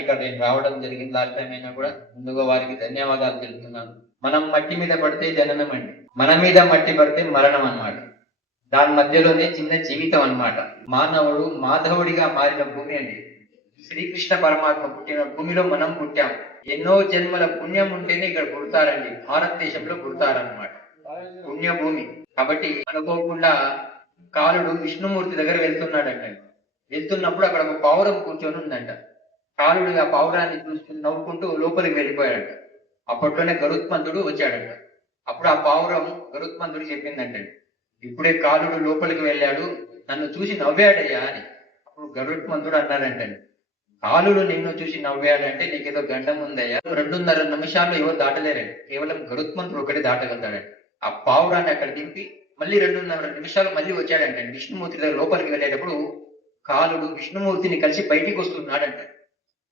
ఇక్కడ నేను రావడం జరిగింది లాస్ట్ టైం అయినా కూడా ముందుగా వారికి ధన్యవాదాలు తెలుపుతున్నాను. మనం మట్టి మీద పడితే జననం అండి, మన మీద మట్టి పడితే మరణం అన్నమాట. దాని మధ్యలోనే చిన్న జీవితం అన్నమాట. మానవుడు మాధవుడిగా మారిన భూమి అండి. శ్రీకృష్ణ పరమాత్మ పుట్టిన భూమిలో మనం పుట్టాం. ఎన్నో జన్మల పుణ్యం ఉంటేనే ఇక్కడ పుడతారండి, భారతదేశంలో పుడతారన్నమాట. పుణ్యభూమి కాబట్టి అనుకోకుండా కాలుడు విష్ణుమూర్తి దగ్గర వెళ్తున్నాడంట. వెళ్తున్నప్పుడు అక్కడ ఒక పావురం కూర్చొని ఉందంట. కాలుడు ఆ పావురాన్ని చూసుకుని నవ్వుకుంటూ లోపలికి వెళ్ళిపోయాడంట. అప్పట్లోనే గరుత్మంతుడు వచ్చాడంట. అప్పుడు ఆ పావురం గరుత్మంతుడు చెప్పిందంటే, ఇప్పుడే కాలుడు లోపలికి వెళ్ళాడు, నన్ను చూసి నవ్వాడయ్యా అని. అప్పుడు గరుత్మంతుడు అన్నాడంటండి, కాలుడు నిన్ను చూసి నవ్వాడంటే నీకేదో గండం ఉందయ్యా, 2.5 నిమిషాల్లో ఎవరు దాటలేరండి, కేవలం గరుత్మంతుడు ఒకటి దాటగలుగుతాడండి. ఆ పావురాన్ని అక్కడ దింపి మళ్ళీ 2.5 నిమిషాలు మళ్ళీ వచ్చాడంటే విష్ణుమూర్తి దగ్గర లోపలికి వెళ్ళేటప్పుడు కాలుడు విష్ణుమూర్తిని కలిసి బయటికి వస్తున్నాడంట.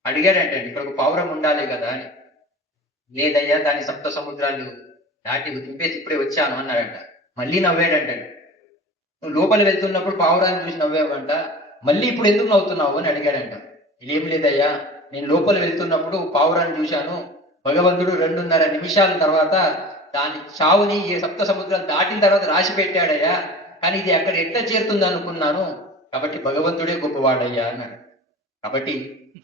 అడిగాడంటే ఇక్కడ ఒక పావురం ఉండాలి కదా అని. లేదయ్యా, దాని 7 సముద్రాలు దాటి దింపేసి ఇప్పుడే వచ్చాను అన్నాడంట. మళ్ళీ నవ్వాడంటే, నువ్వు లోపల వెళ్తున్నప్పుడు పావురాన్ని చూసి నవ్వావంట, మళ్ళీ ఇప్పుడు ఎందుకు నవ్వుతున్నావు అని అడిగాడంట. ఇదేం లేదయ్యా, నేను లోపల వెళ్తున్నప్పుడు పావురాన్ని చూశాను, భగవంతుడు 2.5 నిమిషాల తర్వాత దాని చావుని 7 సముద్రాలు దాటిన తర్వాత రాసి పెట్టాడయ్యా, కానీ ఇది అక్కడ ఎట్లా చేరుతుంది అనుకున్నాను, కాబట్టి భగవంతుడే గొప్పవాడయ్యా అన్నాడు. కాబట్టి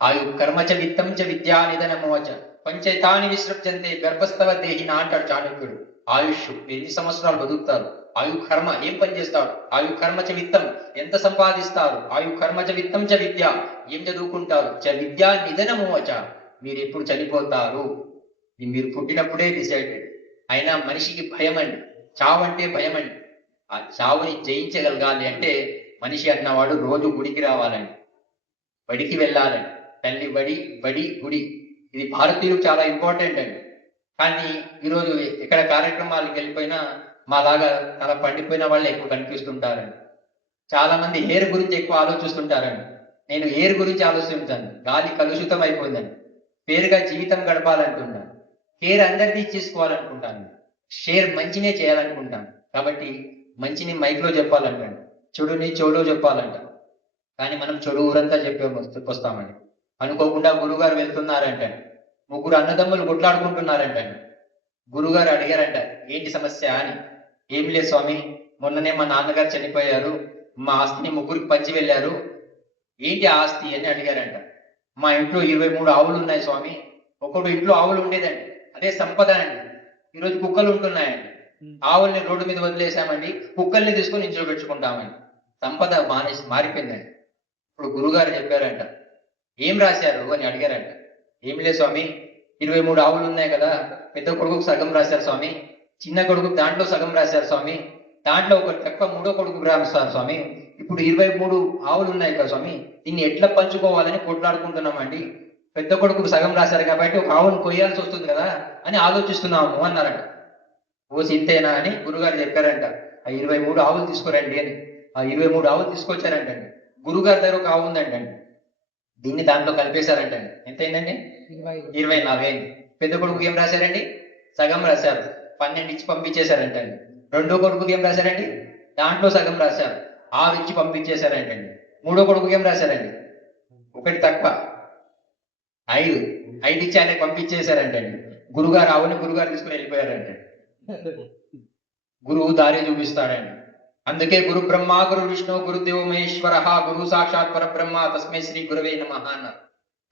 ఆయు కర్మచ విత్తం చ విద్యా నిధనమోచ పంచైతాని విసృప్యంతే గర్భస్థవ దేహిన అంటాడు చాణక్యుడు. ఆయుష్ ఎన్ని సంవత్సరాలు బతుకుతారు, ఆయు కర్మ ఏం పని చేస్తాడు, ఆయు కర్మ చ విత్తం ఎంత సంపాదిస్తారు, ఆయు కర్మ చ విత్తం చ విద్య ఏం చదువుకుంటారు, చ విద్యా నిధనమోచ మీరు ఎప్పుడు చనిపోతారు, మీరు పుట్టినప్పుడే డిసైడెడ్. అయినా మనిషికి భయం అండి, చావు అంటే భయం అండి. ఆ చావుని జయించగలగాలి అంటే మనిషి అన్నవాడు రోజు గుడికి రావాలండి, బడికి వెళ్ళాలండి. తల్లి బడి, బడి గుడి, ఇది భారతీయులకు చాలా ఇంపార్టెంట్ అండి. కానీ ఈరోజు ఎక్కడ కార్యక్రమాలకు వెళ్ళిపోయినా మాలాగా తల పండిపోయిన వాళ్ళు ఎక్కువ కనిపిస్తుంటారండి. చాలా మంది హెయిర్ గురించి ఎక్కువ ఆలోచిస్తుంటారండి. నేను ఎయిర్ గురించి ఆలోచిస్తాను. గాలి కలుషితం అయిపోయిందండి, పేరుగా జీవితం గడపాలనుకుంటాను, కేర్ అందరినీ తీసుకోవాలనుకుంటాను, షేర్ మంచినే చేయాలనుకుంటాను. కాబట్టి మంచిని మైక్లో చెప్పాలంటాను, చెడుని చెడులో చెప్పాలంట. కానీ మనం చెడు ఊరంతా వస్తామండి. అనుకోకుండా గురుగారు వెళ్తున్నారంట, 3 అన్నదమ్ములు కొట్లాడుకుంటున్నారంట. గురుగారు అడిగారంట, ఏంటి సమస్య అని. ఏం లేదు స్వామి, మొన్ననే మా నాన్నగారు చనిపోయారు, మా ఆస్తిని 3కి పంచి వెళ్ళారు, ఏంటి ఆస్తి అని అడిగారంట. మా ఇంట్లో 23 ఆవులు ఉన్నాయి స్వామి. ఒకడు ఇంట్లో ఆవులు ఉండేదండి, అదే సంపద అండి. ఈరోజు కుక్కలు ఉంటున్నాయండి, ఆవుల్ని రోడ్డు మీద వదిలేసామండి, కుక్కల్ని తీసుకొని ఇంట్లో పెట్టుకుంటామండి. సంపద మారిపోయిందండి. ఇప్పుడు గురుగారు చెప్పారంట, ఏం రాశారు అని అడిగారంట. ఏం లేదు స్వామి, 23 ఆవులు ఉన్నాయి కదా, పెద్ద కొడుకుకు సగం రాశారు స్వామి, చిన్న కొడుకు దాంట్లో సగం రాశారు స్వామి, దాంట్లో ఒక తక్కువ 3వ కొడుకు రాశారు స్వామి, ఇప్పుడు 23 ఆవులు ఉన్నాయి కదా స్వామి, దీన్ని ఎట్లా పంచుకోవాలని కొట్లాడుకుంటున్నామండి. పెద్ద కొడుకు సగం రాశారు కాబట్టి ఒక ఆవును కొయ్యాల్సి వస్తుంది కదా అని ఆలోచిస్తున్నాము అన్నారంట. ఓ చింతేనా అని గురుగారు చెప్పారంట, ఆ 23 ఆవులు తీసుకురండి అని. ఆ 23 ఆవులు తీసుకొచ్చారంటండి. గురుగారి దగ్గర ఒక ఆవు ఉందంటండి, దీన్ని దాంట్లో కలిపేశారంటండి. ఎంత అయిందండి? 24 అయింది. పెద్ద కొడుకు ఏం రాశారండి? సగం రాశారు, 12 ఇచ్చి పంపించేశారంటండి. రెండో కొడుకు ఏం రాశారండి? దాంట్లో సగం రాశారు, 6 ఇచ్చి పంపించేశారంటండి. మూడో కొడుకు ఏం రాశారండి? ఒకటి తక్కువ, 5 ఇచ్చి ఆయన పంపించేశారంటండి. గురుగారు ఆవుని గురుగారు తీసుకుని వెళ్ళిపోయారంటండి. గురువు దారి చూపిస్తాడండి. అందుకే గురు బ్రహ్మ గురు విష్ణు గురుదేవ మహేశ్వర గురు సాక్షాత్ పరబ్రహ్మ తస్మై శ్రీ గురవే నమః అన్నారు.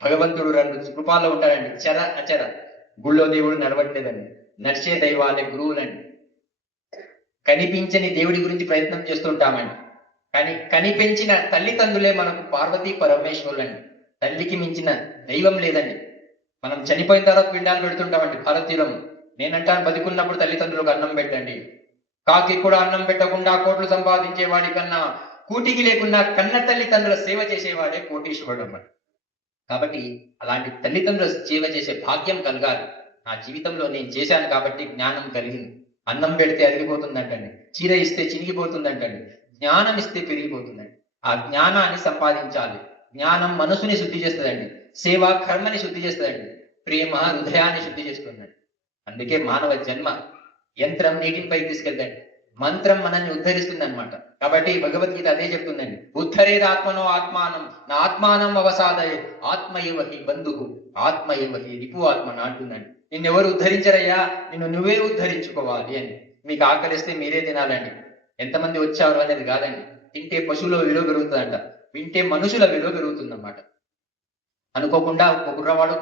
భగవంతుడు 2 రూపాల్లో ఉంటాడండి, చర అచర. గుళ్ళో దేవుడు నడవట్లేదండి, నడిచే దైవాలే గురువులండి. కనిపించని దేవుడి గురించి ప్రయత్నం చేస్తుంటామండి, కానీ కనిపించిన తల్లిదండ్రులే మనకు పార్వతీ పరమేశ్వరులండి. తల్లికి మించిన దైవం లేదండి. మనం చనిపోయిన తర్వాత పిండాలు పెడుతుంటామండి భారతీయులం. నేనంటాను, బతికున్నప్పుడు తల్లిదండ్రులకు అన్నం పెట్టండి. కాకి కూడా అన్నం పెట్టకుండా కోట్లు సంపాదించేవాడి కన్నా కూటికి లేకుండా కన్న తల్లిదండ్రుల సేవ చేసేవాడే కోటీశ్వరుడు అన్నమాట. కాబట్టి అలాంటి తల్లిదండ్రుల సేవ చేసే భాగ్యం కలగాలి. నా జీవితంలో నేను చేశాను కాబట్టి జ్ఞానం కలిగింది. అన్నం పెడితే అరిగిపోతుందంటండి, చీర ఇస్తే చినిగిపోతుందంటండి, జ్ఞానం ఇస్తే పెరిగిపోతుందండి. ఆ జ్ఞానాన్ని సంపాదించాలి. జ్ఞానం మనసుని శుద్ధి చేస్తుందండి, సేవ కర్మని శుద్ధి చేస్తుందండి, ప్రేమ హృదయాన్ని శుద్ధి చేస్తుందండి. అందుకే మానవ జన్మ యంత్రం నీటిపై తీసుకెళ్తాడు, మంత్రం మనల్ని ఉద్ధరిస్తుంది అనమాట. కాబట్టి భగవద్గీత అదే చెప్తుందండి, ఉద్ధరేదాత్మనో ఆత్మానం నా ఆత్మానం అవసాదయే ఆత్మ ఏవ హి బంధువు ఆత్మ ఏవ హి రిపు ఆత్మ అంటుందండి. నిన్నెవరు ఉద్ధరించరయ్యా, నిన్ను నువ్వే ఉద్ధరించుకోవాలి అని. మీకు ఆకలిస్తే మీరే తినాలండి, ఎంతమంది వచ్చారు అనేది కాదండి. తింటే పశువుల విలువ పెరుగుతుందంట, వింటే మనుషుల విలువ పెరుగుతుందన్నమాట. అనుకోకుండా ఒక కుర్రవాడు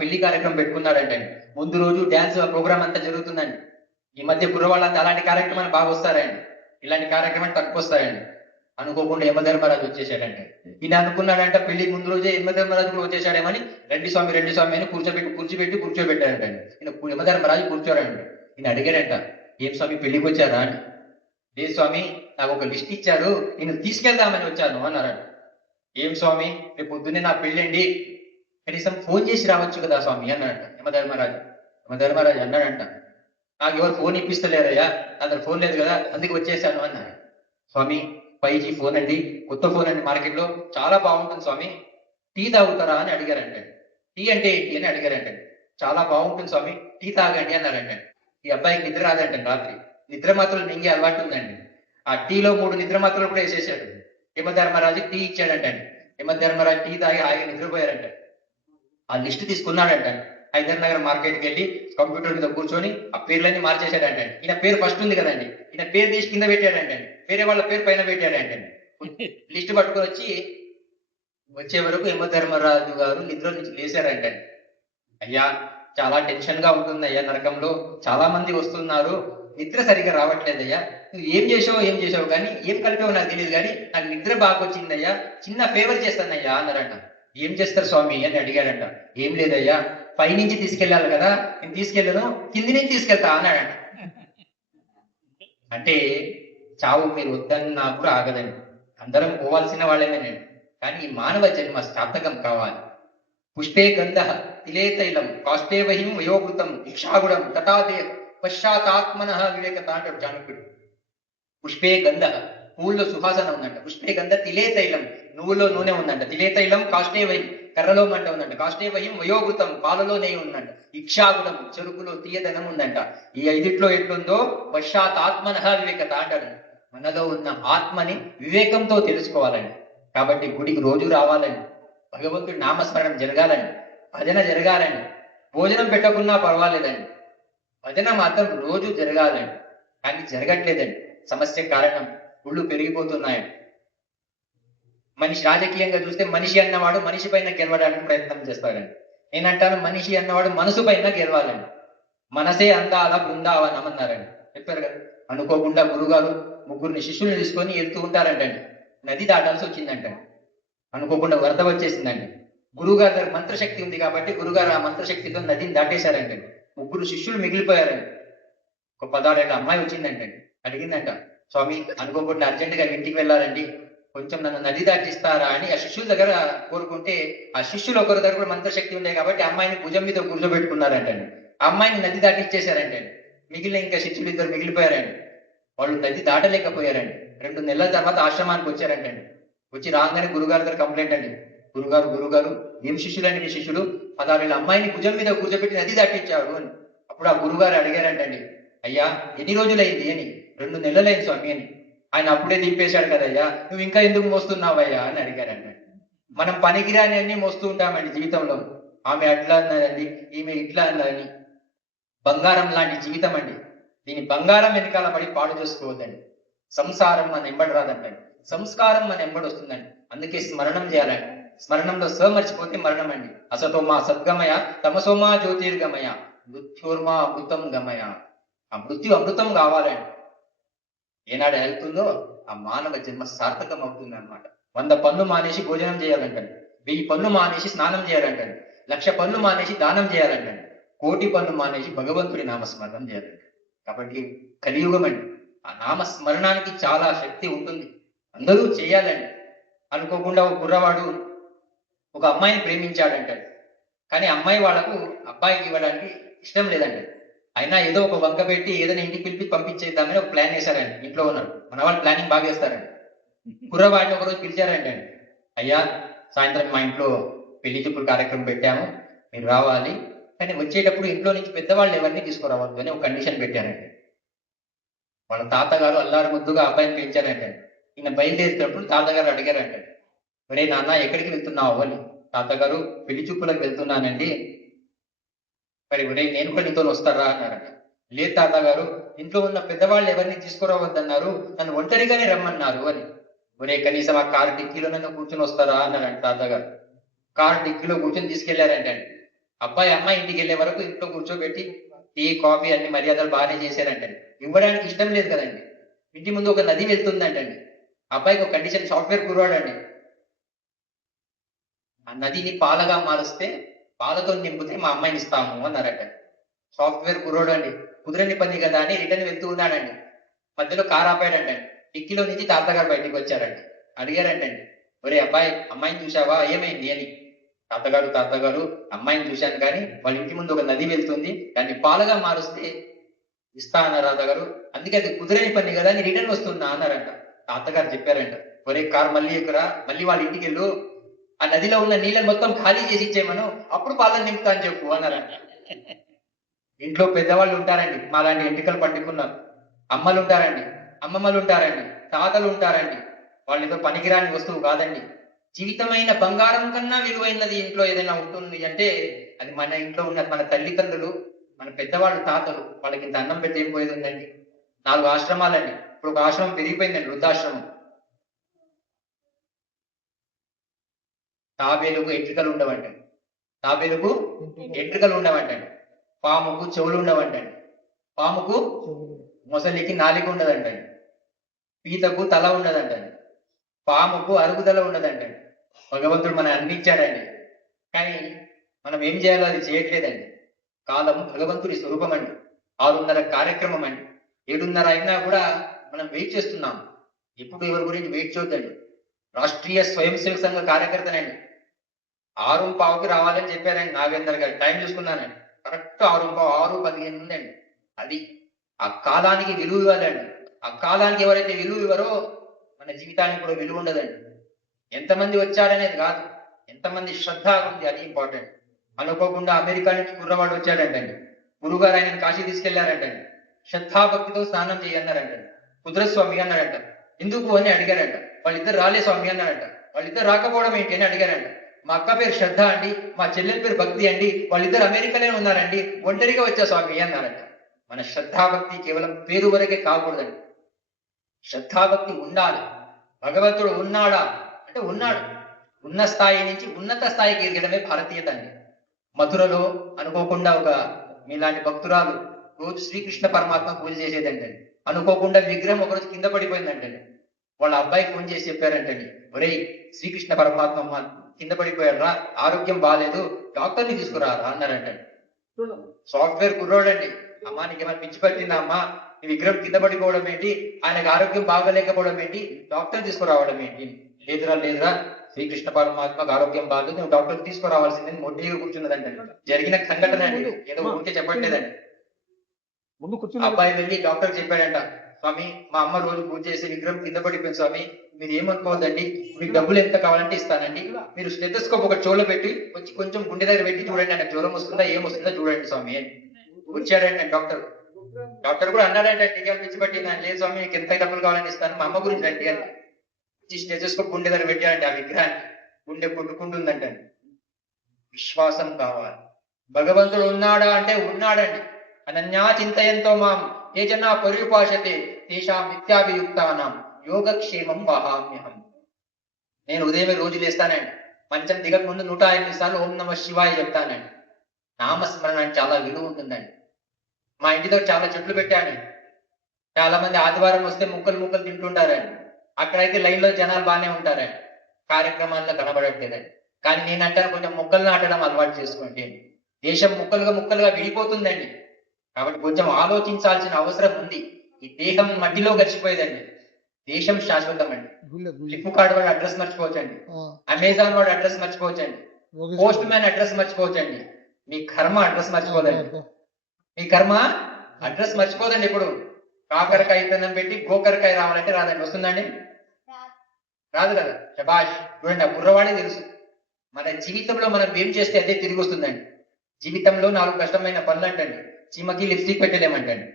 పెళ్లి కార్యక్రమం పెట్టుకున్నాడంటే ముందు రోజు డ్యాన్స్ ప్రోగ్రామ్ అంతా జరుగుతుందండి. ఈ మధ్య కుర్రవాళ్ళంతా అలాంటి కార్యక్రమాలు బాగా వస్తారండి, ఇలాంటి కార్యక్రమాలు తక్కువ వస్తాయండి. అనుకోకుండా యమధర్మరాజు వచ్చేసాడంటే, ఈయన అనుకున్నాడంట పెళ్లి ముందు రోజే యమధర్మరాజు కూడా వచ్చేసాడేమని రెడ్డి స్వామి అని కూర్చోబెట్టాడంట. ఈయన యమధర్మరాజు కూర్చోడంట. ఈయన అడిగాడంట, ఏం స్వామి పెళ్లికి వచ్చారా అని. ఏ స్వామి, నాకు ఒక లిస్ట్ ఇచ్చారు, నేను తీసుకెళ్దామని వచ్చాను అన్నారంట. ఏం స్వామి, రేపు పొద్దున్నే నా పెళ్ళండి, కనీసం ఫోన్ చేసి రావచ్చు కదా స్వామి అన్నాడంట యమధర్మరాజు. యమధర్మరాజు అన్నాడంట, నాకు ఎవరు ఫోన్ ఇప్పిస్తలేరయ్యా, నా దగ్గర ఫోన్ లేదు కదా, అందుకు వచ్చేసాను అన్నాడు. స్వామి 5G ఫోన్ అండి, కొత్త ఫోన్ అండి, మార్కెట్లో చాలా బాగుంటుంది స్వామి, టీ తాగుతారా అని అడిగారంటే. టీ అంటే ఏంటి అని అడిగారంటే, చాలా బాగుంటుంది స్వామి, టీ తాగండి అన్నారంటే. ఈ అబ్బాయికి నిద్ర రాదంటే, రాత్రి నిద్ర మాత్రలు మింగే అలవాటు ఉందండి. ఆ టీలో 3 నిద్ర మాత్రలు కూడా వేసేసాడు. యమధర్మరాజు టీ ఇచ్చాడంటే, యమధర్మరాజు టీ తాగి హాయిగా నిద్రపోయారంట. ఆ లిస్ట్ తీసుకున్నాడంట, హైదర్ నగర్ మార్కెట్కి వెళ్ళి కంప్యూటర్ మీద కూర్చొని ఆ పేర్లన్నీ మార్చేశాడంటే. ఈయన పేరు ఫస్ట్ ఉంది కదండి, ఈయన పేరు తీసి కింద పెట్టాడంటే, వేరే వాళ్ళ పేరు పైన పెట్టాడంటే. లిస్ట్ పట్టుకొని వచ్చే వరకు యమధర్మరాజు గారు నిద్ర నుంచి లేచారంటే. అయ్యా, చాలా టెన్షన్ గా ఉంటుంది అయ్యా, నరకంలో చాలా మంది వస్తున్నారు, నిద్ర సరిగ్గా రావట్లేదయ్యా, నువ్వు ఏం చేసావు కానీ, ఏం కలిపావు నాకు తెలియదు కానీ నాకు నిద్ర బాగా వచ్చిందయ్యా, చిన్న ఫేవర్ చేస్తానయ్యా అన్నారంట. ఏం చేస్తారు స్వామి అని అడిగాడంట. ఏం లేదయ్యా, పైనుంచి తీసుకెళ్ళాలి కదా, నేను తీసుకెళ్ళను, కింది నుంచి తీసుకెళ్తా అన్నాడంట. అంటే చావు మీరు వద్దన్నా కూడా ఆగదండి, అందరం పోవాల్సిన వాళ్ళేనండి. కానీ ఈ మానవ జన్మ సార్థకం కావాలి. పుష్పే గంధ తిలే తైలం కాష్టే వహిం వయోకృతం ఇక్షాగుణం తటాదే పశ్చాత్మన వివేకత అంటాడు చాణక్యుడు. పుష్పే గంధ, పువ్వుల్లో సువాసన ఉందంట. పుష్పే గంధ తిలే తైలం, నువ్వులో నూనె ఉందంట. తిలే తైలం కాష్టే వహి, కర్రలో మంట ఉందంట. కాష్టే వహిం వయోగృతం, పాలలో నెయ్యి ఉందంట. ఇక్షాగుణం, చెరుకులో తీయదనం ఉందంట. ఈ 5 ఎట్లుందో పశ్చాత్మన వివేకత అంటాడు. మనలో ఉన్న ఆత్మని వివేకంతో తెలుసుకోవాలండి. కాబట్టి గుడికి రోజు రావాలండి, భగవంతుడి నామస్మరణం జరగాలండి, భజన జరగాలండి. భోజనం పెట్టకున్నా పర్వాలేదండి, భజన మాత్రం రోజు జరగాలండి. కానీ జరగట్లేదండి, సమస్య కారణం గుళ్ళు పెరిగిపోతున్నాయండి. మనిషి రాజకీయంగా చూస్తే మనిషి అన్నవాడు మనిషి పైన గెలవడానికి ప్రయత్నం చేస్తాడండి. నేనంటాను, మనిషి అన్నవాడు మనసు పైన గెలవాలండి. మనసే అందాల బృందావనం అన్నారండి, చెప్పారు కదా. అనుకోకుండా గురుగారు 3 శిష్యుల్ని తీసుకొని వెళ్తూ ఉంటారంటండి. నది దాటాల్సి వచ్చిందంటండి. అనుకోకుండా వరద వచ్చేసిందండి. గురుగారి దగ్గర మంత్రశక్తి ఉంది కాబట్టి గురుగారు ఆ మంత్రశక్తితో నదిని దాటేశారంటండి. 3 శిష్యులు మిగిలిపోయారండి. ఒక 16 ఏళ్ళ అమ్మాయి వచ్చిందంటండి, అడిగిందంట, స్వామి అనుకోకుండా అర్జెంటుగా ఇంటికి వెళ్ళాలండి, కొంచెం నన్ను నది దాటిస్తారా అని ఆ శిష్యుల దగ్గర కోరుకుంటే, ఆ శిష్యులు ఒకరి దగ్గర కూడా మంత్రశక్తి ఉండే కాబట్టి అమ్మాయిని భుజం మీద కూర్చోబెట్టుకున్నారంటండి. ఆ అమ్మాయిని నది దాటిచ్చేశారంటండి. మిగిలిన ఇంకా శిష్యులు 2 మిగిలిపోయారండి. వాళ్ళు నది దాటలేకపోయారండి. 2 నెలల తర్వాత ఆశ్రమానికి వచ్చారంటండి. వచ్చి రాగానే గురుగారి దగ్గర కంప్లైంట్ అండి, గురుగారు ఏం శిష్యులండి మీ శిష్యులు, 16 ఏళ్ళ అమ్మాయిని భుజం మీద కూర్చోబెట్టి నది దాటించారు అని. అప్పుడు ఆ గురుగారు అడిగారంటండి, అయ్యా ఎన్ని రోజులైంది అని. 2 నెలలైంది స్వామి అని. ఆయన అప్పుడే దింపేశాడు కదయ్యా, నువ్వు ఇంకా ఎందుకు మోస్తున్నావయ్యా అని అడిగారంట. మనం పనికిరాని అన్ని మోస్తూ ఉంటామండి జీవితంలో. ఆమె అట్లా అన్నదండి, ఈమె ఇట్లా అన్నదని. బంగారం లాంటి జీవితం అండి, దీని బంగారం వెనకాల పడి పాడు చేసుకోవద్దండి. సంసారం మన ఎంబడి రాదంటండి, సంస్కారం మన ఎంబడి వస్తుందండి. అందుకే స్మరణం చేయాలండి. స్మరణంలో మర్చిపోతే మరణం అండి. అసతోమా సద్గమయ తమసోమా జ్యోతిర్గమయ మృత్యుర్మా అమృతం గమయ. ఆ మృత్యు అమృతం కావాలండి. ఏనాడు వెళ్తుందో ఆ మానవ జన్మ సార్థకం అవుతుంది అనమాట. 100 పనులు మానేసి భోజనం చేయాలంటండి, 1000 పనులు మానేసి స్నానం చేయాలంటండి, 1,00,000 పనులు మానేసి దానం చేయాలంటండి, 1,00,00,000 పనులు మానేసి భగవంతుడి నామస్మరణం చేయాలండి. కాబట్టి కలియుగం అండి, ఆ నామస్మరణానికి చాలా శక్తి ఉంటుంది, అందరూ చేయాలండి. అనుకోకుండా ఒక కుర్రవాడు ఒక అమ్మాయిని ప్రేమించాడంటాడు, కానీ అమ్మాయి వాళ్ళకు అబ్బాయికి ఇవ్వడానికి ఇష్టం లేదండి. అయినా ఏదో ఒక వంక పెట్టి ఏదైనా ఇంటికి పిలిపి పంపించేద్దామని ఒక ప్లాన్ వేశారండి. ఇంట్లో ఉన్నారు, మన వాళ్ళు ప్లానింగ్ బాగా చేస్తారండి. కుర్రవాడిని ఒకరోజు పిలిచారంటే, అయ్యా సాయంత్రం మా ఇంట్లో పెళ్లి చూపుల కార్యక్రమం పెట్టాము, మీరు రావాలి, కానీ వచ్చేటప్పుడు ఇంట్లో నుంచి పెద్దవాళ్ళు ఎవరిని తీసుకురావద్దు అని ఒక కండిషన్ పెట్టారండి. వాళ్ళ తాతగారు అల్లారు ముద్దుగా అబ్బాయిని పెంచారంట. ఈయన బయలుదేరుతున్నప్పుడు తాతగారు అడిగారంట, ఒరే నాన్న ఎక్కడికి వెళ్తున్నావు అని. తాతగారు పెళ్లి చూపులకు వెళ్తున్నానండి. మరి ఒరే నేను కూడా నీతో వస్తారా అన్నారట. లేదు తాతగారు, ఇంట్లో ఉన్న పెద్దవాళ్ళు ఎవరిని తీసుకురావద్దన్నారు, నన్ను ఒంటరిగానే రమ్మన్నారు అని. ఒరే కనీసం ఆ కారు డిక్కీలో నన్ను కూర్చొని వస్తారా అన్నారంట తాతగారు. కారు డిక్కీలో కూర్చొని తీసుకెళ్లారంటే అబ్బాయి అమ్మాయి ఇంటికి వెళ్లే వరకు ఇంట్లో కూర్చోబెట్టి టీ కాఫీ అన్ని మర్యాదలు బాగానే చేశారంటండి. ఇవ్వడానికి ఇష్టం లేదు కదండి. ఇంటి ముందు ఒక నది వెళ్తుందంటండి. అబ్బాయికి ఒక కండిషన్, సాఫ్ట్వేర్ కుర్రాడండి. ఆ నదిని పాలగా మారుస్తే పాలతో నింపితే మా అమ్మాయిని ఇస్తాము అన్నారట. సాఫ్ట్వేర్ కుర్రోడు అండి, కుదరని పని కదా అని రిటర్న్ వెళ్తూ ఉన్నాడండి. మధ్యలో కారు ఆపాడంటండి. డిక్కీలో నుంచి తాతగారు బయటికి వచ్చారండి. అడిగారంటండి, ఒరే అబ్బాయి అమ్మాయిని చూసావా, ఏమైంది అని. తాతగారు అమ్మాయిని చూశాను కానీ వాళ్ళ ఇంటి ముందు ఒక నది వెళ్తుంది, దాన్ని పాలగా మారుస్తే ఇస్తా అన్నారు తాతగారు. అందుకే అది కుదరని పని కదా అని రిటర్న్ వస్తున్నా అన్నారంట. తాతగారు చెప్పారంట, ఒరే కారు మళ్ళీ ఎక్కురా, మళ్ళీ వాళ్ళ ఇంటికి వెళ్ళు, ఆ నదిలో ఉన్న నీళ్ళని మొత్తం ఖాళీ చేసి ఇచ్చేయమను, అప్పుడు పాలను నింపుతా అని చెప్పు అన్నారంట. ఇంట్లో పెద్దవాళ్ళు ఉంటారండి, మాలాంటి ఎంటికలు పండుకున్నారు. అమ్మలు ఉంటారండి, అమ్మమ్మలు ఉంటారండి, తాతలు ఉంటారండి. వాళ్ళు ఏదో పనికిరాని వస్తువు కాదండి. జీవితమైన బంగారం కన్నా విలువైనది ఇంట్లో ఏదైనా ఉంటుంది అంటే అది మన ఇంట్లో ఉన్న మన తల్లిదండ్రులు, మన పెద్దవాళ్ళు, తాతలు. వాళ్ళకి ఇంత అన్నం పెట్టి ఏం పోయేది ఉందండి. 4 ఆశ్రమాలండి. ఇప్పుడు ఒక ఆశ్రమం పెరిగిపోయిందండి, వృద్ధాశ్రమం. తాబేలుకు ఎంట్రికలు ఉండవంటండి. తాబేలుకు ఎంట్రికలు ఉండవంటండి. పాముకు చెవులు ఉండవంటండి. పాముకు మొసలికి నాలిక ఉండదంటండి. పీతకు తల ఉండదంటండి. పాముకు అరుగుదల ఉండదంటండి. భగవంతుడు మనం అందించాడండి, కానీ మనం ఏం చేయాలో అది చేయట్లేదండి. కాలం భగవంతుడి స్వరూపం అండి. 6:30 కార్యక్రమం అండి. 7:30 అయినా కూడా మనం వెయిట్ చేస్తున్నాం. ఎప్పుడు ఎవరి గురించి వెయిట్ చేయొద్దండి. రాష్ట్రీయ స్వయం సేవక సంఘ కార్యకర్తనండి. 6:15కి రావాలని చెప్పారండి నాగేందర్ గారు. టైం చూసుకున్నానండి, కరెక్ట్ 6:15, 6:15 ఉందండి. అది ఆ కాలానికి విలువ ఇవ్వాలండి. ఆ కాలానికి ఎవరైతే విలువ ఇవ్వరో మన జీవితానికి కూడా విలువ ఉండదండి. ఎంతమంది వచ్చారనేది కాదు, ఎంతమంది శ్రద్ధ ఉంది, అది ఇంపార్టెంట్. అనుకోకుండా అమెరికా నుంచి కుర్రవాడు వచ్చాడంటండి. గురుగారు ఆయన కాశీ తీసుకెళ్లారంటండి. శ్రద్ధాభక్తితో స్నానం చేయన్నారంటండి. కుదరదు స్వామి అన్నాడంట. ఎందుకు అని అడిగారంట. వాళ్ళిద్దరు రాలే స్వామి అన్నాడంట. వాళ్ళిద్దరు రాకపోవడం ఏంటి అని అడిగారంట. మా అక్క పేరు శ్రద్ధ అండి, మా చెల్లెల పేరు భక్తి అండి, వాళ్ళిద్దరు అమెరికాలోనే ఉన్నారండి, ఒంటరిగా వచ్చా స్వామి అన్నారంట. మన శ్రద్ధాభక్తి కేవలం పేరు వరకే కాకూడదండి. శ్రద్ధాభక్తి ఉండాలి. భగవంతుడు ఉన్నాడా అంటే ఉన్నాడు. ఉన్న స్థాయి నుంచి ఉన్నత స్థాయికి ఎదగడమే భారతీయత అండి. మధురలో అనుకోకుండా ఒక మీలాంటి భక్తురాలు రోజు శ్రీకృష్ణ పరమాత్మ పూజ చేసేదంటండి. అనుకోకుండా విగ్రహం ఒకరోజు కింద పడిపోయిందంటండి. వాళ్ళ అబ్బాయి ఫోన్ చేసి చెప్పారంటండి, ఒరేయ్ శ్రీకృష్ణ పరమాత్మ కింద పడిపోయారా, ఆరోగ్యం బాగాలేదు, డాక్టర్ని తీసుకురారా అన్నారంటండి. సాఫ్ట్వేర్ కుర్రోడండి. అమ్మా నీకేమైనా పిచ్చి పట్టిందా అమ్మా, నీ విగ్రహం కింద పడిపోవడం ఏంటి, ఆయనకు ఆరోగ్యం బాగలేకపోవడం ఏంటి, డాక్టర్ తీసుకురావడం ఏంటి. లేదురా శ్రీకృష్ణ పరమాత్మకు ఆరోగ్యం బాగాలేదు, నువ్వు డాక్టర్ తీసుకురావాల్సిందని మొండిగా కూర్చున్నదండి. జరిగిన సంఘటన అండి, ఏదో ఊరికే చెప్పట్లేదండి. అబ్బాయి వెళ్ళి డాక్టర్ చెప్పాడంట, స్వామి మా అమ్మ రోజు పూజ చేసి విగ్రహం కింద పడిపోయింది స్వామి, మీరు ఏమనుకోవద్దండి, మీకు డబ్బులు ఎంత కావాలంటే ఇస్తానండి, మీరు స్టెథోస్కోప్ ఒక చెవులో పెట్టి వచ్చి కొంచెం గుండె దగ్గర పెట్టి చూడండి, ఆయన జ్వరం వస్తుందా ఏమొస్తుందా చూడండి స్వామి అని. వచ్చాడండి డాక్టర్. డాక్టర్ కూడా అన్నాడంటే టీకా పిచ్చి పట్టిందని. లేదు స్వామి మీకు ఎంత డబ్బులు కావాలని ఇస్తాను, మా అమ్మ గురించి రండి అని. స్టెథోస్కోప్ గుండె దగ్గర పెట్టాడండి ఆ విగ్రహాన్ని. గుండె కొట్టుకుంటుందంటే విశ్వాసం కావాలి. భగవంతుడు ఉన్నాడా అంటే ఉన్నాడండి. అనన్యా చింతయంతో మాం ఏ జనా పర్యుపాసతే తేషాం నిత్యాభియుక్తానాం యోగక్షేమం వహామ్యహం. నేను ఉదయమే రోజు లేస్తానండి, మంచం దిగక ముందు 108 సార్లు ఓం నమ శివాయ చెప్తానండి. నామస్మరణ చాలా విలువ ఉంటుందండి. మా ఇంటితో చాలా చెట్లు పెట్టాను. చాలా మంది ఆదివారం వస్తే ముక్కలు తింటుంటారండి. అక్కడైతే లైన్ లో జనాలు బాగానే ఉంటారండి, కార్యక్రమాల్లో కనబడట్లేదండి. కానీ నేను అంటాను, కొంచెం మొక్కలు నాటడం అలవాటు చేసుకోండి. దేశం ముక్కలుగా విడిపోతుందండి. కాబట్టి కొంచెం ఆలోచించాల్సిన అవసరం ఉంది. ఈ దేహం మట్టిలో గడిచిపోయేదండి, దేశం శాశ్వతం అండి. ఫ్లిప్కార్ట్ వాడు అడ్రస్ మర్చిపోవచ్చండి, అమెజాన్ వాడు అడ్రస్ మర్చిపోవచ్చండి, పోస్ట్ మ్యాన్ అడ్రస్ మర్చిపోవచ్చండి, మీ కర్మ అడ్రస్ మర్చిపోదండి. మీ కర్మ అడ్రస్ మర్చిపోదండి. ఇప్పుడు కాకరకాయ ఇతనం పెట్టి గోకరకాయ రావాలంటే రాదండి, వస్తుందండి? రాదు కదా. శబాష్, చూడండి ఆ కుర్రవాడే తెలుసు. మన జీవితంలో మనం ఏం చేస్తే అదే తిరిగి వస్తుందండి. జీవితంలో 4 కష్టమైన పనులు అంటండి. చీమకి లిప్స్టిక్ పెట్టలేమంటండి,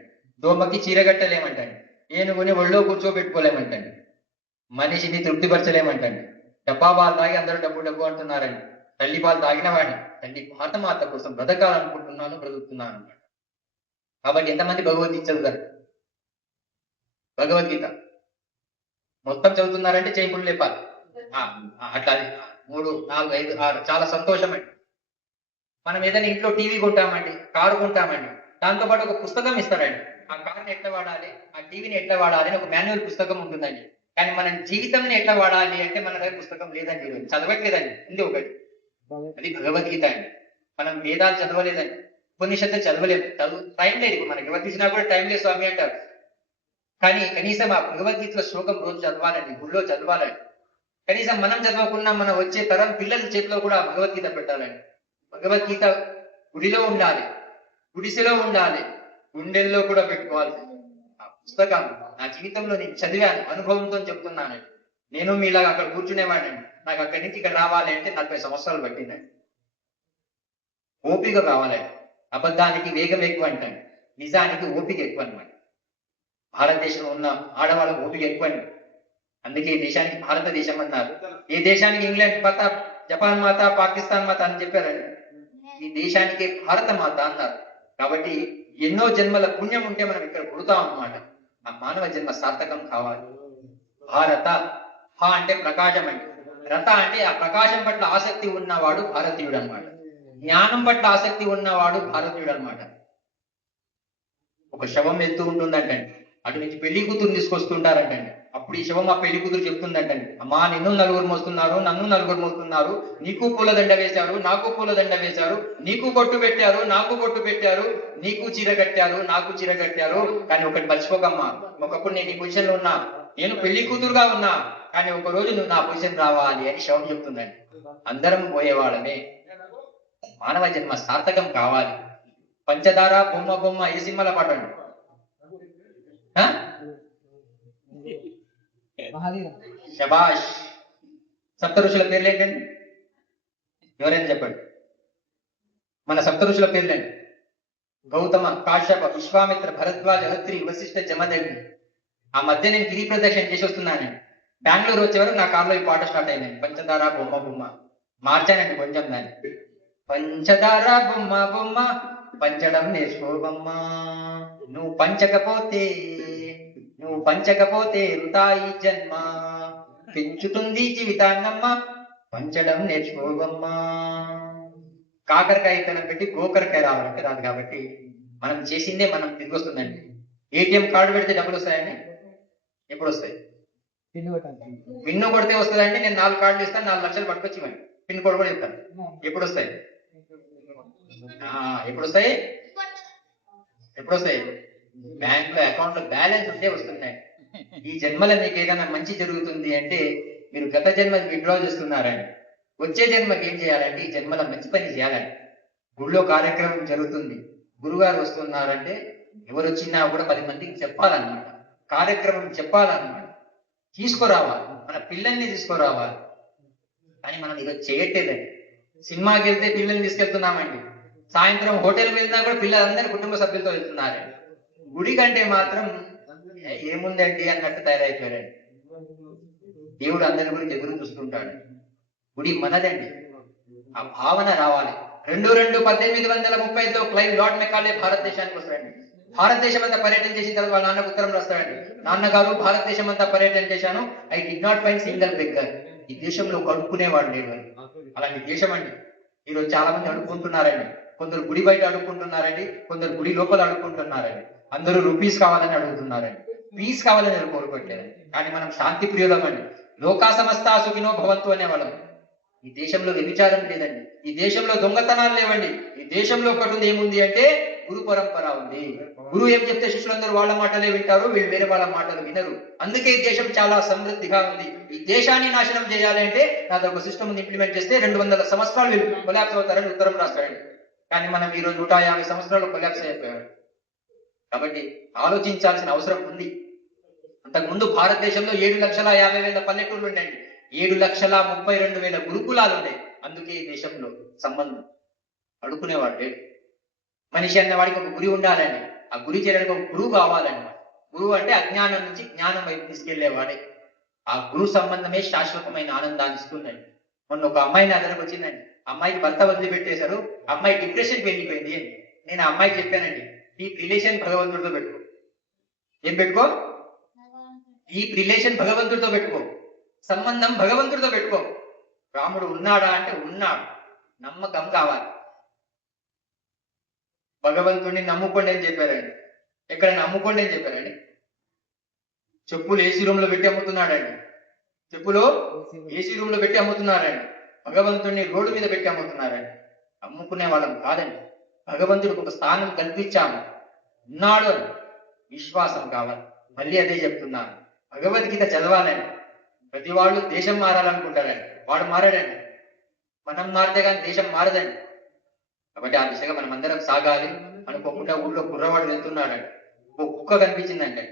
దోమకి చీర కట్టలేమంటండి, ఏనుగుని ఒళ్ళో కూర్చోబెట్టుకోలేమంటండి. మనిషిని తృప్తిపరచలేమంటండి. డబ్బా పాలు తాగి అందరూ డబ్బు డబ్బు అంటున్నారండి. తల్లి పాలు తాగిన వాడిని తల్లి భారతమాత కోసం బ్రతకాలనుకుంటున్నాను, బ్రతుకుతున్నాను అన్నమాట. కాబట్టి ఎంతమంది భగవద్గీత చదువుతారు? భగవద్గీత మొత్తం చదువుతున్నారంటే చేయింపులు లేపాలి. అట్లా 3, 4, 5, 6 చాలా సంతోషం అండి. మనం ఏదైనా ఇంట్లో టీవీ కొంటామండి, కారు కొంటామండి, దాంతో పాటు ఒక పుస్తకం ఇస్తారండి. ఆ కారుని ఎట్లా వాడాలి, ఆ టీవీని ఎట్లా వాడాలి అని ఒక మాన్యువల్ పుస్తకం ఉంటుందండి. కానీ మన జీవితంని ఎట్లా వాడాలి అంటే మన దగ్గర పుస్తకం లేదండి, చదవట్లేదండి. ఉంది ఒకటి, అది భగవద్గీత అండి. మనం వేదాలు చదవలేదండి, ఉపనిషత్తు చదవలేదు, టైం లేదు. ఇప్పుడు మనకి ఎవరు తీసినా కూడా టైం లేదు స్వామి అంటారు. కానీ కనీసం ఆ భగవద్గీతలో శ్లోకం రోజు చదవాలండి, గుళ్ళో చదవాలండి. కనీసం మనం చదవకున్నా మన వచ్చే తరం పిల్లల చేతిలో కూడా భగవద్గీత పెట్టాలండి. భగవద్గీత గుడిలో ఉండాలి, గుడిసెలో ఉండాలి, గుండెల్లో కూడా పెట్టుకోవాలి. ఆ పుస్తకం నా జీవితంలో నేను చదివాను, అనుభవంతో చెప్తున్నాను. నేను మీలాగా అక్కడ కూర్చునేవాడిని. నాకు అక్కడి నుంచి ఇక్కడ రావాలి అంటే 40 సంవత్సరాలు పట్టిందండి. ఓపిక కావాలండి. అబద్ధానికి వేగం ఎక్కువ అంటాను, నిజానికి ఓపిక ఎక్కువ అనమాట. భారతదేశంలో ఉన్న ఆడవాళ్ళ ఓపిక ఎక్కువ అండి. అందుకే ఈ దేశానికి భారతదేశం అన్నారు. ఏ దేశానికి ఇంగ్లాండ్ మాత, జపాన్ మాత, పాకిస్తాన్ మాత అని చెప్పారండి. ఈ దేశానికి భారత మాత అన్నారు. కాబట్టి ఎన్నో జన్మల పుణ్యం ఉంటే మనం ఇక్కడ పుడతాం అన్నమాట. ఆ మానవ జన్మ సార్థకం కావాలి. భారత, హ అంటే ప్రకాశం అండి, రత అంటే ఆ ప్రకాశం పట్ల ఆసక్తి ఉన్నవాడు భారతీయుడు అనమాట. జ్ఞానం పట్ల ఆసక్తి ఉన్నవాడు భారతీయుడు అనమాట. ఒక శవం వెళ్తూ ఉంటుందంటండి, అటు నుంచి పెళ్లి కూతురు తీసుకొస్తుంటారంటండి. అప్పుడు ఈ శవం ఆ పెళ్లి కూతురు చెప్తుందంటండి, అమ్మా నిన్ను నలుగురు మోస్తున్నారు, నన్ను నలుగురు మోస్తున్నారు, నీకు పూలదండ వేశారు, నాకు పూలదండ వేశారు, నీకు బొట్టు పెట్టారు, నాకు బొట్టు పెట్టారు, నీకు చీర కట్టారు, నాకు చీర కట్టారు. కానీ ఒకటి మర్చిపోకమ్మా, ఒకప్పుడు నేను ఈ పొజిషన్ లో ఉన్నా, నేను పెళ్లి కూతురుగా ఉన్నా, కానీ ఒక రోజు నువ్వు నా పొజిషన్ రావాలి అని శవం చెప్తుందండి. అందరం పోయేవాళ్ళమే. మానవ జన్మ సార్థకం కావాలి. పంచదార బొమ్మ బొమ్మ ఏ సినిమాలో పాటండి? శబాష్. సప్త ఋషుల పేర్లు ఏంటండి? ఎవరైనా చెప్పండి. మన సప్త ఋషుల పేర్లండి: గౌతమ, కాశ్యప, విశ్వామిత్ర, భరద్వాజ, అత్రి, వశిష్ఠ, జమదగ్ని. ఆ మధ్య నేను గిరి ప్రదక్షిణ చేసి వస్తున్నానండి. బెంగళూరు వచ్చే వరకు నా కారులో ఈ పాట స్టార్ట్ అయిందండి, పంచదార బొమ్మ బొమ్మ. మార్చానండి కొంచెం దాన్ని. పంచదార బొమ్మ బొమ్మ పంచడం నేర్చుకోబమ్మ, నువ్వు పంచకపోతే వృతాయి జన్మ, పెంచుతుంది జీవితాన్నమ్మ, పంచడం నేర్చుకోబమ్మా. కాకరకాయ ఇతనం పెట్టి గోకరకాయ రావాలంటే రాదు. కాబట్టి మనం చేసిందే మనం తిరిగి వస్తుందండి. ఏటీఎం కార్డు పెడితే డబ్బులు వస్తాయండి? ఎప్పుడు వస్తాయి? పిన్ను కొడితే వస్తుందంటే నేను 4 కార్డులు ఇస్తాను, 4 లక్షలు పట్టుకొచ్చి ఇవ్వండి. పిన్ కోడ్ కూడా చెప్తాను. ఎప్పుడు వస్తాయి? ఎప్పుడు వస్తాయి? బ్యాంక్ లో అకౌంట్ లో బ్యాలెన్స్ ఉంటే వస్తున్నాయి. ఈ జన్మలో మీకు ఏదైనా మంచి జరుగుతుంది అంటే మీరు గత జన్మ విత్డ్రా చేస్తున్నారండి. వచ్చే జన్మకి ఏం చేయాలంటే ఈ జన్మలో మంచి పని చేయాలండి. గుళ్ళో కార్యక్రమం జరుగుతుంది, గురుగారు వస్తున్నారంటే ఎవరు వచ్చినా కూడా 10 మందికి చెప్పాలన్నమాట. కార్యక్రమం చెప్పాలన్నమాట. తీసుకురావాలి, మన పిల్లల్ని తీసుకురావాలి. కానీ మనం ఈరోజు చేయట్లేదండి. సినిమాకి వెళ్తే పిల్లల్ని తీసుకెళ్తున్నామండి, సాయంత్రం హోటల్కి వెళ్తా కూడా పిల్లలందరూ కుటుంబ సభ్యులతో వెళ్తున్నారండి. గుడి కంటే మాత్రం ఏముందండి అన్నట్టు తయారైపోయారండి. దేవుడు అందరి గురించి ఎదురు చూస్తుంటాడు. గుడి మనదండి, ఆ భావన రావాలి. 1830తో క్లైవ్ లార్డ్ మెకాలే భారతదేశానికి వస్తాడండి. భారతదేశం అంతా పర్యటన చేసిన తర్వాత వాళ్ళ నాన్నకు ఉత్తరం రాస్తాడండి, నాన్నగారు భారతదేశం అంతా పర్యటన చేశాను, I did not find single beggar. ఈ దేశంలో కడుక్కునేవాడు లేడు అని. అలాంటి దేశం అండి. ఈరోజు చాలా మంది అడుక్కుంటున్నారండి. కొందరు గుడి బయట అడుక్కుంటున్నారండి, కొందరు గుడి లోపల అడుక్కుంటున్నారండి. అందరూ రూపీస్ కావాలని అడుగుతున్నారండి, పీస్ కావాలని కోరుకోవట్లేదండి. కానీ మనం శాంతి ప్రియులం అండి. లోకా సమస్త సుఖినో భవంతు అనేవాళ్ళం. ఈ దేశంలో వ్యభిచారం లేదండి, ఈ దేశంలో దొంగతనాలు లేవండి. ఈ దేశంలో ఒకటి ఏముంది అంటే గురు పరంపర ఉంది. గురువు ఏం చెప్తే శిష్యులందరూ వాళ్ళ మాటలే వింటారు, వీళ్ళు వేరే వాళ్ళ మాటలు వినరు. అందుకే ఈ దేశం చాలా సమృద్ధిగా ఉంది. ఈ దేశాన్ని నాశనం చేయాలి అంటే నాతో ఒక సిస్టమ్ ఇంప్లిమెంట్ చేస్తే 200 సంవత్సరాలు వీళ్ళు కొలాప్స్ అవుతారని ఉత్తరం రాస్తాడు. కానీ మనం ఈరోజు 150 సంవత్సరాలు కొలాప్స్ అయిపోయాడు. కాబట్టి ఆలోచించాల్సిన అవసరం ఉంది. అంతకుముందు భారతదేశంలో 7,50,000 పల్లెటూళ్ళు ఉండండి, 7,32,000 గురుకులాలు ఉన్నాయి. అందుకే ఈ దేశంలో సంబంధం అడుకునేవాడు లేడు. మనిషి అన్నవాడికి ఒక గురి ఉండాలండి. ఆ గురి చేయడానికి ఒక గురువు కావాలండి. గురువు అంటే అజ్ఞానం నుంచి జ్ఞానం వైపు తీసుకెళ్లేవాడే. ఆ గురు సంబంధమే శాశ్వతమైన ఆనందాన్ని ఇస్తుందండి. మొన్న ఒక అమ్మాయి నా దగ్గరకు వచ్చిందండి. అమ్మాయికి భర్త వదిలిపెట్టేశారు, అమ్మాయి డిప్రెషన్కి వెళ్ళిపోయింది అని. నేను ఆ అమ్మాయికి చెప్పానండి, డీప్ రిలేషన్ భగవంతుడితో పెట్టుకో. ఏం పెట్టుకో? డీప్ రిలేషన్ భగవంతుడితో పెట్టుకో. సంబంధం భగవంతుడితో పెట్టుకో. రాముడు ఉన్నాడా అంటే ఉన్నాడు. నమ్మకం కావాలి. భగవంతుడిని నమ్ముకోండి అని చెప్పారండి. ఎక్కడ నమ్ముకోండి అని చెప్పారండి? చెప్పులు ఏసీ రూమ్ లో పెట్టి అమ్ముతున్నాడండి. చెప్పులు ఏసీ రూమ్ లో పెట్టి అమ్ముతున్నారండి. భగవంతుడిని రోడ్డు మీద పెట్టి అమ్ముతున్నారండి. అమ్ముకునే వాళ్ళం కాదండి. భగవంతుడికి ఒక స్థానం కల్పించాము, ఉన్నాడు అని విశ్వాసం కావాలి. మళ్ళీ అదే చెప్తున్నాను, భగవద్గీత చదవాలండి. ప్రతి వాళ్ళు దేశం మారాలనుకుంటారండి, వాడు మారాడండి. మనం మారితే కానీ దేశం మారదండి. కాబట్టి ఆ దిశగా మనం అందరం సాగాలి. అనుకోకుండా ఊళ్ళో కుర్రవాడు వెళ్తున్నాడండి. ఒక కుక్క కనిపించిందంటే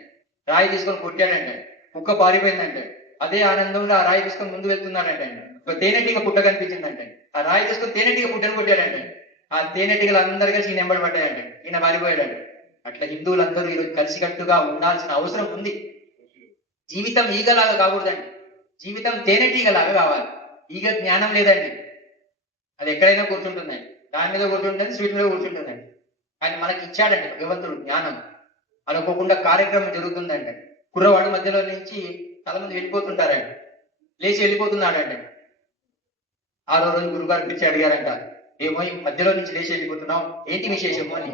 రాయి తీసుకొని కొట్టాడంటే కుక్క పారిపోయిందంటే అదే ఆనందంలో ఆ రాయి తీసుకొని ముందు వెళ్తున్నాడంటే ఒక తేనెటీగ పుట్ట కనిపించిందంటే ఆ రాయి తీసుకొని తేనెటీగ పుట్టను కొట్టాడంటే ఆ తేనెటీగలు అందరు కలిసి ఈయన ఎంబడి పడ్డాయంటే ఈయన పారిపోయాడంటే. అట్లా హిందువులందరూ ఈరోజు కలిసికట్టుగా ఉండాల్సిన అవసరం ఉంది. జీవితం ఈగలాగా కాకూడదండి, జీవితం తేనెటీగలాగా కావాలి. ఈగ జ్ఞానం లేదండి, అది ఎక్కడైనా కూర్చుంటుందండి, దాని మీద కూర్చుంటుంది, స్వీట్ మీద కూర్చుంటుందండి. ఆయన మనకి ఇచ్చాడండి భగవంతుడు జ్ఞానం. అనుకోకుండా కార్యక్రమం జరుగుతుందంటే కుర్రవాడు మధ్యలో నుంచి చాలా మంది వెళ్ళిపోతుంటారండి, లేచి వెళ్ళిపోతున్నాడంటే ఆరో రోజు గురుగారు పిలిచి అడిగారంట, ఏమో మధ్యలో నుంచి లేచి వెళ్ళిపోతున్నావు, ఏంటి విశేషము అని.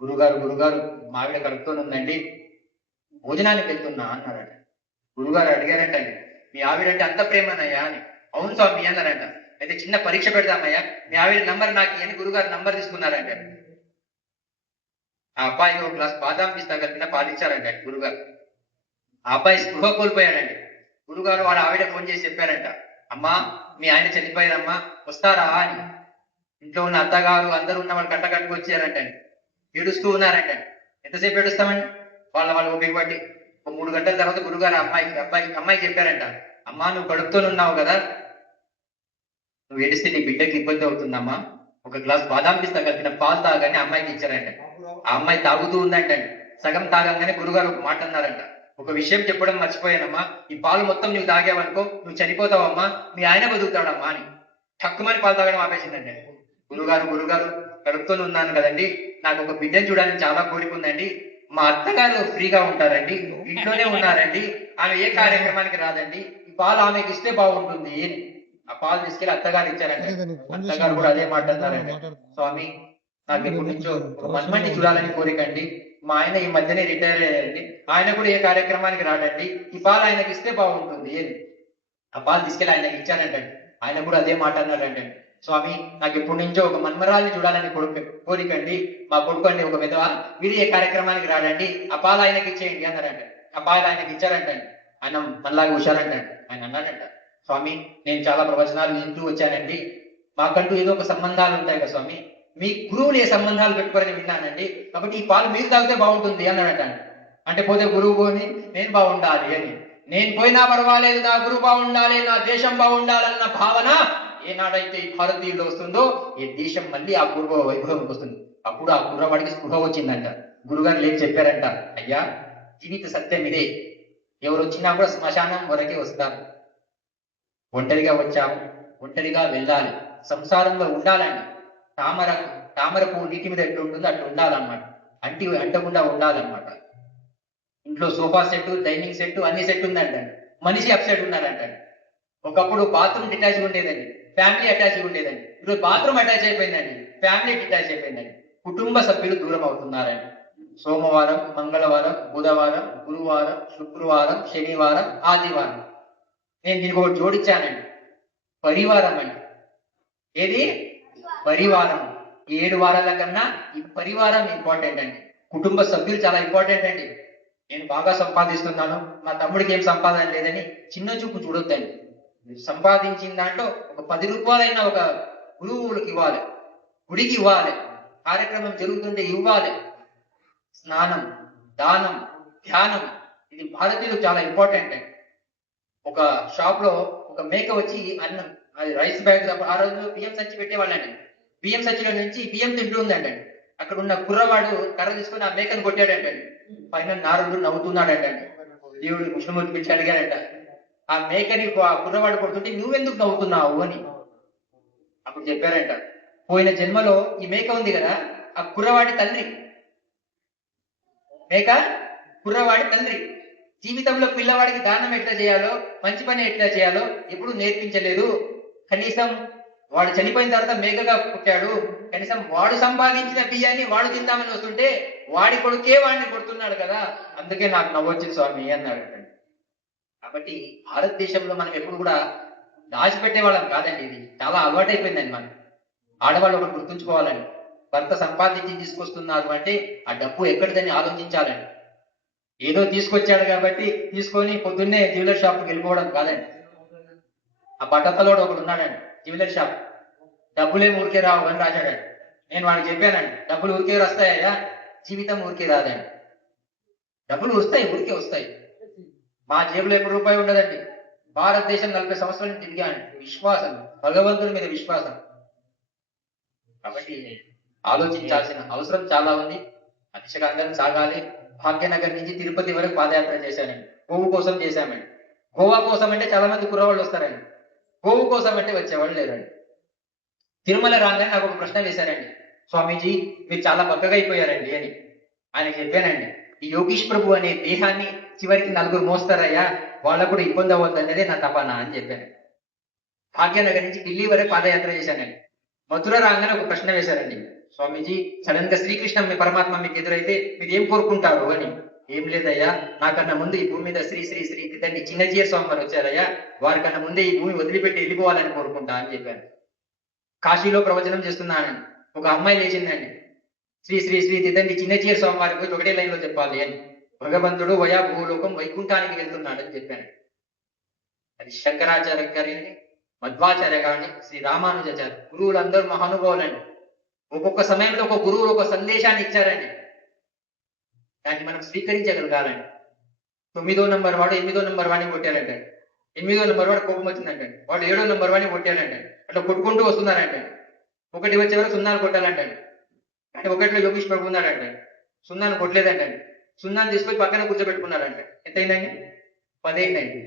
గురుగారు మావిడ కడుపుతోనుందండి, భోజనానికి వెళ్తున్నా అన్నారట. గురుగారు అడిగారంట, మీ ఆవిడంటే అంత ప్రేమనయ్యా అని. అవును స్వామి అన్నారంట. అయితే చిన్న పరీక్ష పెడదామయ్యా, మీ ఆవిడ నంబర్ నాకు అని గురుగారు నంబర్ తీసుకున్నారంట. ఆ అబ్బాయికి ఒక గ్లాస్ బాదాం పిస్తా కలిపిన పాలించారంట గురుగారు. ఆ అబ్బాయి స్పృహ కోల్పోయాడండి. గురుగారు వాళ్ళ ఆవిడ ఫోన్ చేసి చెప్పారంట, అమ్మా మీ ఆయన చనిపోయారమ్మా, వస్తారా అని. ఇంట్లో ఉన్న అత్తగారు అందరూ ఉన్న వాళ్ళు కట్టకట్టుకు వచ్చారంట, ఏడుస్తూ ఉన్నారంట. ఎంతసేపు ఏడుస్తామండి, వాళ్ళ ఓపిక బట్టి. ఒక 3 గంటల తర్వాత గురుగారు అమ్మాయికి చెప్పారంట, అమ్మా నువ్వు కడుపుతోనున్నావు కదా, నువ్వు ఏడిస్తే నీ బిడ్డకి ఇబ్బంది అవుతుందమ్మా, ఒక గ్లాస్ బాదాం పిస్తా కలిపిన పాలు తాగని అమ్మాయికి ఇచ్చారంట. ఆ అమ్మాయి తాగుతూ ఉందంట. సగం తాగంగానే గురుగారు ఒక మాట అన్నారంట, ఒక విషయం చెప్పడం మర్చిపోయానమ్మా, ఈ పాలు మొత్తం నువ్వు తాగావనుకో నువ్వు చనిపోతావమ్మా, మీ ఆయన బతుకుతాడమ్మా అని. తక్కువని పాలు తాగడం ఆపేసిందండి. గురుగారు కడుపుతోనే ఉన్నాను కదండి, నాకు ఒక బిడ్డను చూడాలని చాలా కోరిక ఉందండి, మా అత్తగారు ఫ్రీగా ఉంటారండి, ఇంట్లోనే ఉన్నారండి, ఆమె ఏ కార్యక్రమానికి రాదండి, ఈ పాలు ఆమెకి ఇస్తే బాగుంటుంది అని. ఆ పాలు తీసుకెళ్లి అత్తగారు ఇచ్చారండి. అత్తగారు కూడా అదే మాట అన్నారండి, స్వామి నాకు ఎప్పటి నుంచో ఒక మన్మని చూడాలని కోరికండి, మా ఆయన ఈ మధ్యనే రిటైర్ అయ్యారండి, ఆయన కూడా ఏ కార్యక్రమానికి రాడండి, ఈ పాలు ఆయనకి ఇస్తే బాగుంటుంది అని. ఆ పాలు తీసుకెళ్లి ఆయనకి ఇచ్చారంటండి. ఆయన కూడా అదే మాట అన్నారంటండి, స్వామి నాకు ఎప్పటి నుంచో ఒక మన్మరాల్ని చూడాలని కోరికండి, మా కొడుకు అండి ఒక విధవ, వీరు ఏ కార్యక్రమానికి రాడండి, ఆ పాలు ఆయనకి ఇచ్చేయండి అన్నారంట. ఆ పాలు ఆయనకి ఇచ్చారంటండి. ఆయన మళ్ళాగా హుషారంటండి. ఆయన అన్నారంట, స్వామి నేను చాలా ప్రవచనాలు వింటూ వచ్చానండి, మాకంటూ ఏదో ఒక సంబంధాలు ఉంటాయి కదా స్వామి, మీ గురువులు ఏ సంబంధాలు పెట్టుకోరని విన్నానండి, కాబట్టి ఈ పాలు మీరు తాగితే బాగుంటుంది అన్నాడట. అంటే పోతే గురువు పోని నేను బాగుండాలి అని, నేను పోయినా పర్వాలేదు నా గురువు బాగుండాలి, నా దేశం బాగుండాలన్న భావన ఏనాడైతే ఈ భారతీయుల్లో వస్తుందో ఈ దేశం మళ్ళీ ఆ పూర్వ వైభవంకి వస్తుంది. అప్పుడు ఆ కుర్రవాడికి స్పృహ వచ్చిందంట. గురుగారు లేచి చెప్పారంట, అయ్యా జీవిత సత్యం ఇదే, ఎవరు వచ్చినా కూడా శ్మశానం వరకే వస్తారు, ఒంటరిగా వచ్చాము ఒంటరిగా వెళ్ళాలి, సంసారంలో ఉండాలండి. తామర పువ్వు నీటి మీద ఎట్లా ఉంటుందో అట్లా ఉండాలన్నమాట, అంటకుండా ఉండాలన్నమాట. ఇంట్లో సోఫా సెట్, డైనింగ్ సెట్, అన్ని సెట్ ఉందంట, మనిషి అప్సెట్ ఉన్నారంట. ఒకప్పుడు బాత్రూమ్ డిటాచ్ ఉండేదండి, ఫ్యామిలీ అటాచ్ ఉండేదండి, ఈరోజు బాత్రూమ్ అటాచ్ అయిపోయిందండి, ఫ్యామిలీ డిటాచ్ అయిపోయిందండి. కుటుంబ సభ్యులు దూరం అవుతున్నారండి. సోమవారం, మంగళవారం, బుధవారం, గురువారం, శుక్రవారం, శనివారం, ఆదివారం. నేను దీనికి ఒకటి జోడించానండి, పరివారం అండి. ఏది? పరివారం. 7 వారాల కన్నా ఈ పరివారం ఇంపార్టెంట్ అండి. కుటుంబ సభ్యులు చాలా ఇంపార్టెంట్ అండి. నేను బాగా సంపాదిస్తున్నాను, మా తమ్ముడికి ఏం సంపాదన లేదని చిన్న చూపు చూడొద్దండి. సంపాదించిన దాంట్లో ఒక 10 రూపాయలైనా ఒక గురువులకు ఇవ్వాలి, గుడికి ఇవ్వాలి, కార్యక్రమం జరుగుతుంటే ఇవ్వాలి. స్నానం, దానం, ధ్యానం, ఇది భారతీయులకు చాలా ఇంపార్టెంట్ అండి. ఒక షాప్ లో ఒక మేక వచ్చి అన్నం, అది రైస్ బ్యాగ్, ఆ రోజు బియ్యం సంచి పెట్టేవాళ్ళండి, బియ్యం సంచిలో నుంచి బియ్యం తింటూ ఉందండి. అక్కడ ఉన్న కుర్రవాడు కర్ర తీసుకొని ఆ మేకను కొట్టాడంటండి. పైన నారదుడు నవ్వుతున్నాడంటండి. దేవుడు విష్ణుమూర్తి పిలిచి అడిగాడంట, ఆ మేకని ఆ కుర్రవాడు కొడుతుంటే నువ్వెందుకు నవ్వుతున్నావు అని. అప్పుడు చెప్పారంట, పోయిన జన్మలో ఈ మేక ఉంది కదా, ఆ కుర్రవాడి తండ్రి. మేక కుర్రవాడి తండ్రి. జీవితంలో పిల్లవాడికి దానం ఎట్లా చేయాలో, మంచి పని ఎట్లా చేయాలో ఎప్పుడు నేర్పించలేదు. కనీసం వాడు చనిపోయిన తర్వాత మేకగా పుట్టాడు, కనీసం వాడు సంపాదించిన బియ్యాన్ని వాడు తిందామని వస్తుంటే వాడి కొడుకే వాడిని కొడుతున్నాడు కదా, అందుకే నాకు నవ్వొచ్చింది స్వామి అన్నాడు. కాబట్టి భారతదేశంలో మనం ఎప్పుడు కూడా దాచిపెట్టే వాళ్ళం కాదండి. ఇది చాలా అలవాటైపోయిందండి మనం. ఆడవాళ్ళు ఒకటి గుర్తుంచుకోవాలండి, భర్త సంపాదించి తీసుకొస్తున్నారు అంటే ఆ డబ్బు ఎక్కడిదని ఆలోచించాలండి. ఏదో తీసుకొచ్చాడు కాబట్టి తీసుకొని పొద్దున్నే జ్యువెలర్ షాప్కి వెళ్ళిపోవడం కాదండి. ఆ బట్టతలోడు ఒకడు ఉన్నాడండి జ్యువెలర్ షాప్, డబ్బులేం ఊరికే రావు అని రాశాడండి. నేను వాడికి చెప్పానండి, డబ్బులు ఊరికే వస్తాయా, జీవితం ఊరికే రాదండి. డబ్బులు వస్తాయి, ఊరికే వస్తాయి. మా జేబులో ఎప్పుడు రూపాయి ఉండదండి. భారతదేశం 40 సంవత్సరాల నుంచి తిరిగాను. విశ్వాసం, భగవంతుని మీద విశ్వాసం. కాబట్టి ఆలోచించాల్సిన అవసరం చాలా ఉంది. ఆ దిశగా అందరం సాగాలి. భాగ్యనగర్ నుంచి తిరుపతి వరకు పాదయాత్ర చేశానండి. గోవు కోసం చేశామండి. గోవా కోసం అంటే చాలా మంది కుర్రవాళ్ళు వస్తారండి, గోవు కోసం అంటే వచ్చేవాళ్ళు లేరండి. తిరుమల రాగానే నాకు ఒక ప్రశ్న వేశారండి, స్వామీజీ మీరు చాలా బక్కగా అయిపోయారండి అని. ఆయన చెప్పానండి, ఈ యోగీష్ ప్రభు అనే దేహాన్ని చివరికి 4 మోస్తారయ్యా, వాళ్ళకు కూడా ఇబ్బంది అవ్వద్దు అనేది నా తపన అని చెప్పాను. భాగ్యనగర్ నుంచి ఢిల్లీ వరకు పాదయాత్ర చేశానండి. మధుర రాగానే ఒక ప్రశ్న వేశారండి, స్వామీజీ సడన్ గా శ్రీకృష్ణ మీ పరమాత్మ మీకు ఎదురైతే మీరు ఏం కోరుకుంటారు అని. ఏం లేదయ్యా, నాకన్నా ముందు ఈ భూమి మీద శ్రీ శ్రీ శ్రీ తండ్రి చిన్నజీయ స్వామి వారు వచ్చారయ్యా, వారికన్నా ముందే ఈ భూమి వదిలిపెట్టి వెళ్ళిపోవాలని కోరుకుంటా అని చెప్పాను. కాశీలో ప్రవచనం చేస్తున్నానండి, ఒక అమ్మాయి లేచిందండి, శ్రీ శ్రీ శ్రీ తండ్రి చిన్నజీయ స్వామి వారికి ఒకటే లైన్ లో చెప్పాలి అని. భగవంతుడు వయా భూలోకం వైకుంఠానికి వెళ్తున్నాడు అని చెప్పాను. అది శంకరాచార్య గారిని, మధ్వాచార్య గారిని, శ్రీ రామానుజాచార్య గురువులందరూ మహానుభావులండి. ఒక్కొక్క సమయంలో ఒక గురువు ఒక సందేశాన్ని ఇచ్చారండి, దాన్ని మనం స్వీకరించగలగాలండి. 9వ నంబర్ వాడు 8వ నంబర్ వాడిని కొట్టారంటే, 8వ నంబర్ వాడు కోపం వచ్చిందంటే, వాడు 7వ నంబర్ వాడిని కొట్టారంటే, అట్లా కొట్టుకుంటూ వస్తున్నారంటే, ఒకటి వచ్చే వరకు సున్నాలు కొట్టాలంటే, అంటే ఒకటిలో యోగీష్ ప్రభు ఉన్నాడంటే సున్నాను కొట్టలేదంటే, సున్నాను తీసుకొని పక్కన కూర్చోబెట్టుకున్నారంటే ఎంతైందండి? 10 అయిందండి.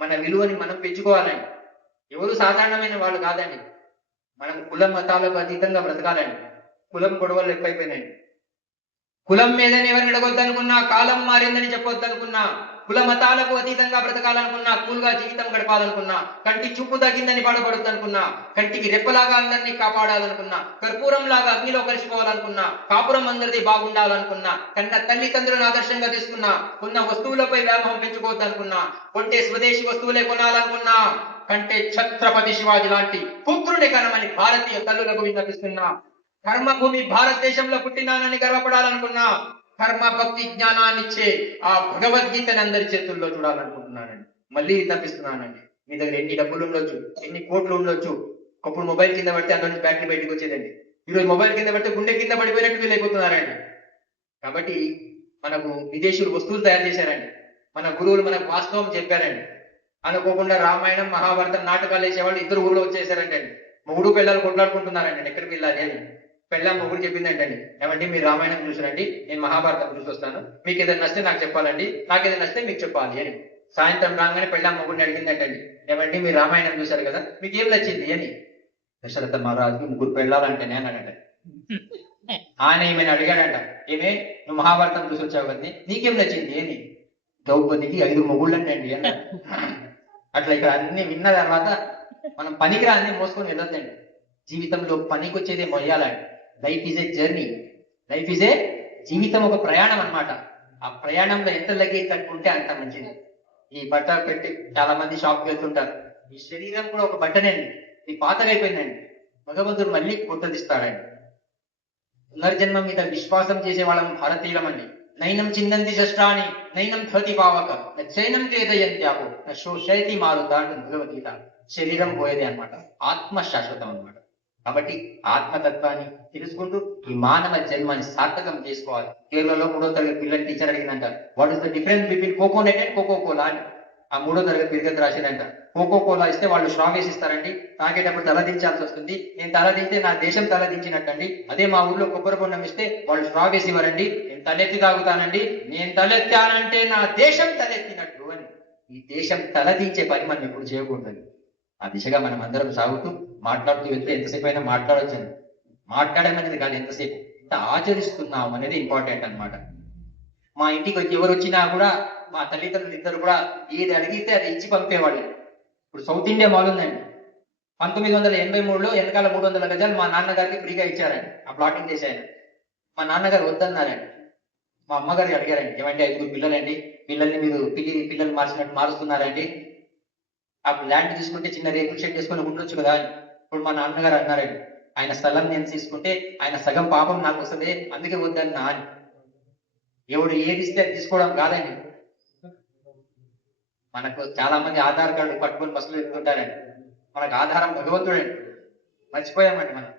మన విలువని మనం పెంచుకోవాలండి. ఎవరు సాధారణమైన వాళ్ళు కాదండి. మనం కులం మతాలకు అతీతంగా బ్రతకాలండి. కులం గొడవలు ఎక్కువైపోయినాయండి. కులం మీదని ఎవరిని అడగొద్దనుకున్నా, కాలం మారిందని చెప్పొద్దనుకున్నా, కుల మతాలకు అతీతంగా బ్రతకాలనుకున్నా, కూల్గా జీవితం గడపాలనుకున్నా, కంటి చూపు తగ్గిందని బాధపడొద్దనుకున్నా, కంటికి రెప్పలాగా అందరినీ కాపాడాలనుకున్నా, కర్పూరం లాగా అగ్నిలో కలిసిపోవాలనుకున్నా, కాపురం అందరిది బాగుండాలనుకున్నా, కన్న తల్లిదండ్రులను ఆదర్శంగా తీసుకున్నా, కొన్న వస్తువులపై వ్యామోహం పెంచుకోవద్దనుకున్నా, కొంటే స్వదేశీ వస్తువులే కొనాలనుకున్నా, కంటే ఛత్రపతి శివాజీ లాంటి పుత్రుని కనమని భారతీయ తల్లులకు విన్నపిస్తున్నా, కర్మభూమి భారతదేశంలో పుట్టినానని గర్వపడాలనుకున్నా, కర్మ భక్తి జ్ఞానాన్ని ఇచ్చే ఆ భగవద్గీతని అందరి చేతుల్లో చూడాలనుకుంటున్నానండి. మళ్ళీ విన్నపిస్తున్నానండి, మీ దగ్గర ఎన్ని డబ్బులు ఉండొచ్చు, ఎన్ని కోట్లు ఉండొచ్చు, ఒకప్పుడు మొబైల్ కింద పడితే అందులో నుంచి బ్యాటరీ బయటకు వచ్చేదండి. ఈరోజు మొబైల్ కింద పడితే గుండె కింద పడిపోయినట్టు వీళ్ళు అయిపోతున్నారండి. కాబట్టి మనకు విదేశీయులు వస్తువులు తయారు చేశారండి, మన గురువులు మనకు వాస్తవం చెప్పారండి. అనుకోకుండా రామాయణం మహాభారతం నాటకాలు వేసేవాళ్ళు ఇద్దరు ఊళ్ళో వచ్చేసారంటే, మొగుడు పిల్లలు కొట్లాడుకుంటున్నారండి ఎక్కడికి వెళ్ళాలి అని. పెళ్ళాం మొగుడు చెప్పిందంటండి, ఏమండి మీరు రామాయణం చూసారండి, నేను మహాభారతం చూసి వస్తాను, మీకు ఏదైనా నచ్చితే నాకు చెప్పాలండి, నాకు ఏదైనా నచ్చితే మీకు చెప్పాలి అని. సాయంత్రం రాగానే పెళ్ళాం మొగుడిని అడిగిందంటండి, ఏమండి మీరు రామాయణం చూశారు కదా, మీకు ఏం నచ్చింది అని. దశరథ మహారాజుకి 3 పెళ్ళాలంటే నేను అనంట. ఆయన ఏమైనా అడిగాడంట, ఏమే నువ్వు మహాభారతం చూసి వచ్చావు కదా, నీకేం నచ్చింది అని. ద్రౌపదికి 5 మొగుళ్ళండి అండి అన్న. అట్లా ఇక్కడ అన్ని విన్న తర్వాత మనం పనికిరాన్ని మోసుకొని వెళ్ళొద్దండి. జీవితంలో పనికి వచ్చేదే మొయ్యాలండి. Life is a journey, life is a జీవితం ఒక ప్రయాణం అన్నమాట. ఆ ప్రయాణంలో ఎంత లగేజ్ కట్టుకుంటే అంత మంచిది. ఈ బట్ట పెట్టి చాలా మంది షాప్కి వెళ్తుంటారు, ఈ శరీరం కూడా ఒక బట్టనేండి, ఇది పాతగా అయిపోయిందండి, భగవంతుడు మళ్ళీ కొత్తదిస్తాడండి. పునర్జన్మ మీద విశ్వాసం చేసే వాళ్ళం భారతీయులమండి. నైనం చిందంతి శస్త్రాన్ని నైనం ధృతి పావక చైనం క్లేదయంత్యాపో శోషయతి మారుత అంటే భగవద్గీత. శరీరం పోయేది అనమాట, ఆత్మ శాశ్వతం అనమాట. కాబట్టి ఆత్మతత్వాన్ని తెలుసుకుంటూ ఈ మానవ జన్మని సార్థకం చేసుకోవాలి. కేరళలో 3వ తరగతి పిల్లలు టీచర్ అడిగిందంట, what is the difference between coconut and coca cola అని. ఆ 3వ తరగతి పిల్లలు రాసిందంట, కోకో కోలా ఇస్తే వాళ్ళు స్ట్రాబెరీస్ ఇస్తారండి. తాగేటప్పుడు తలదించాల్సి వస్తుంది. నేను తలదింటే నా దేశం తలదించినట్టండి. అదే మా ఊర్లో కొబ్బరి బొండం ఇస్తే వాళ్ళు స్ట్రాబెరీస్ ఇవ్వరండి. నేను తలెత్తి తాగుతానండి. నేను తలెత్తానంటే నా దేశం తలెత్తినట్టు అని. ఈ దేశం తలదించే పని మనం ఎప్పుడు చేయకూడదు. ఆ దిశగా మనం అందరం సాగుతూ మాట్లాడుతూ వెళ్తే ఎంతసేపు అయినా మాట్లాడొచ్చండి. మాట్లాడమనేది కాదు, ఎంతసేపు ఎంత ఆచరిస్తున్నాం అనేది ఇంపార్టెంట్ అన్నమాట. మా ఇంటికి వచ్చి ఎవరు వచ్చినా కూడా మా తల్లిదండ్రులు ఇద్దరు కూడా ఏది అడిగితే అది ఇచ్చి పంపేవాళ్ళు. ఇప్పుడు సౌత్ ఇండియా మాల్ ఉందండి. 1983లో వెనకాల 300 గజాలు మా నాన్నగారికి ఫ్రీగా ఇచ్చారండి. ఆ ప్లాటింగ్ చేశాను. మా నాన్నగారు వద్దన్నారండి. మా అమ్మగారు అడిగారండి, ఏమంటే 5 పిల్లలండి, పిల్లల్ని మీరు పిల్లలు మార్చినట్టు మారుస్తున్నారండి. ఆ ల్యాండ్ తీసుకుంటే చిన్న రేకుల షెడ్ చేసుకొని ఉండొచ్చు కదా అని. ఇప్పుడు మా నాన్నగారు అన్నారండి, ఆయన స్థలం నేను తీసుకుంటే ఆయన సగం పాపం నాకు వస్తుంది, అందుకే వద్దన్నా అని. ఎవడు ఏది ఇస్తే అది తీసుకోవడం కాదండి. మనకు చాలా మంది ఆధార్ కార్డు పట్టుకొని బస్సులు ఎక్కుతుంటారండి. మనకు ఆధారం భగవంతుడండి. మర్చిపోయామండి మనం.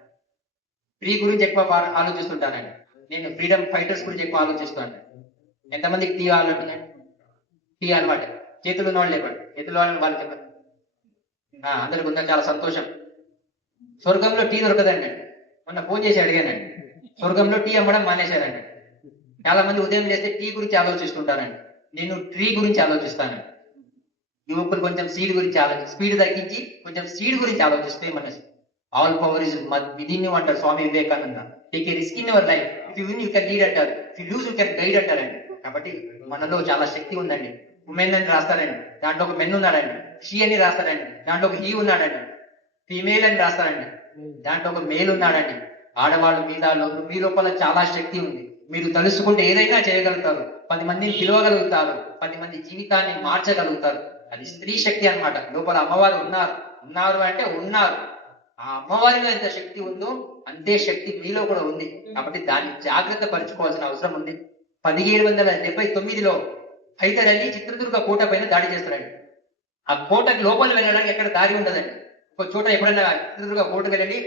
ఫ్రీ గురించి ఎక్కువ ఆలోచిస్తుంటానండి. నేను ఫ్రీడమ్ ఫైటర్స్ గురించి ఎక్కువ ఆలోచిస్తాను. ఎంతమందికి టీ అలవాటు? టీ అలవాటు. చేతులు ఉన్న వాళ్ళు లేపండి. చేతులు వాళ్ళు చెప్పండి. అందరికి ఉందా? చాలా సంతోషం. స్వర్గంలో టీ దొరకదండి. మొన్న ఫోన్ చేసి అడిగానండి, స్వర్గంలో టీ అమ్మడం మానేశారండి. చాలా మంది ఉదయం లేస్తే టీ గురించి ఆలోచిస్తుంటారండి. నేను ట్రీ గురించి ఆలోచిస్తాను. యువకులు కొంచెం సీడ్ గురించి స్పీడ్ తగ్గించి కొంచెం సీడ్ గురించి ఆలోచిస్తే మన all power is within you అంటారు Swami Vivekananda. Take a risk in your life. If you win you can lead అంటారు. If you lose you can guide అంటారండి. కాబట్టి మనలో చాలా శక్తి ఉందండి. ఉమెన్ అని రాస్తారండి, దాంట్లో ఒక మెన్ ఉన్నాడండి. షీ అని రాస్తారండి, దాంట్లో ఒక హీ ఉన్నాడండి. ఫీమేల్ అని రాస్తారండి, దాంట్లో ఒక మేల్ ఉన్నాడండి. ఆడవాళ్ళ మీద మీ లోపల చాలా శక్తి ఉంది. మీరు తలుసుకుంటే ఏదైనా చేయగలుగుతారు. 10 మందిని పిలవగలుగుతారు. 10 మంది జీవితాన్ని మార్చగలుగుతారు. అది స్త్రీ శక్తి అన్నమాట. లోపల అమ్మవారు ఉన్నారు అంటే ఉన్నారు. ఆ అమ్మవారిలో ఎంత శక్తి ఉందో అంతే శక్తి మీలో కూడా ఉంది. కాబట్టి దాన్ని జాగ్రత్త పరుచుకోవాల్సిన అవసరం ఉంది. 1779లో హైదర్ అలీ చిత్రదుర్గ కోట పైన దాడి చేస్తారండి. ఆ కోటకి లోపల వెళ్ళడానికి ఎక్కడ దారి ఉండదండి. ఒక చోట ఎప్పుడైనా చిత్రదుర్గ కోటకు వెళ్ళి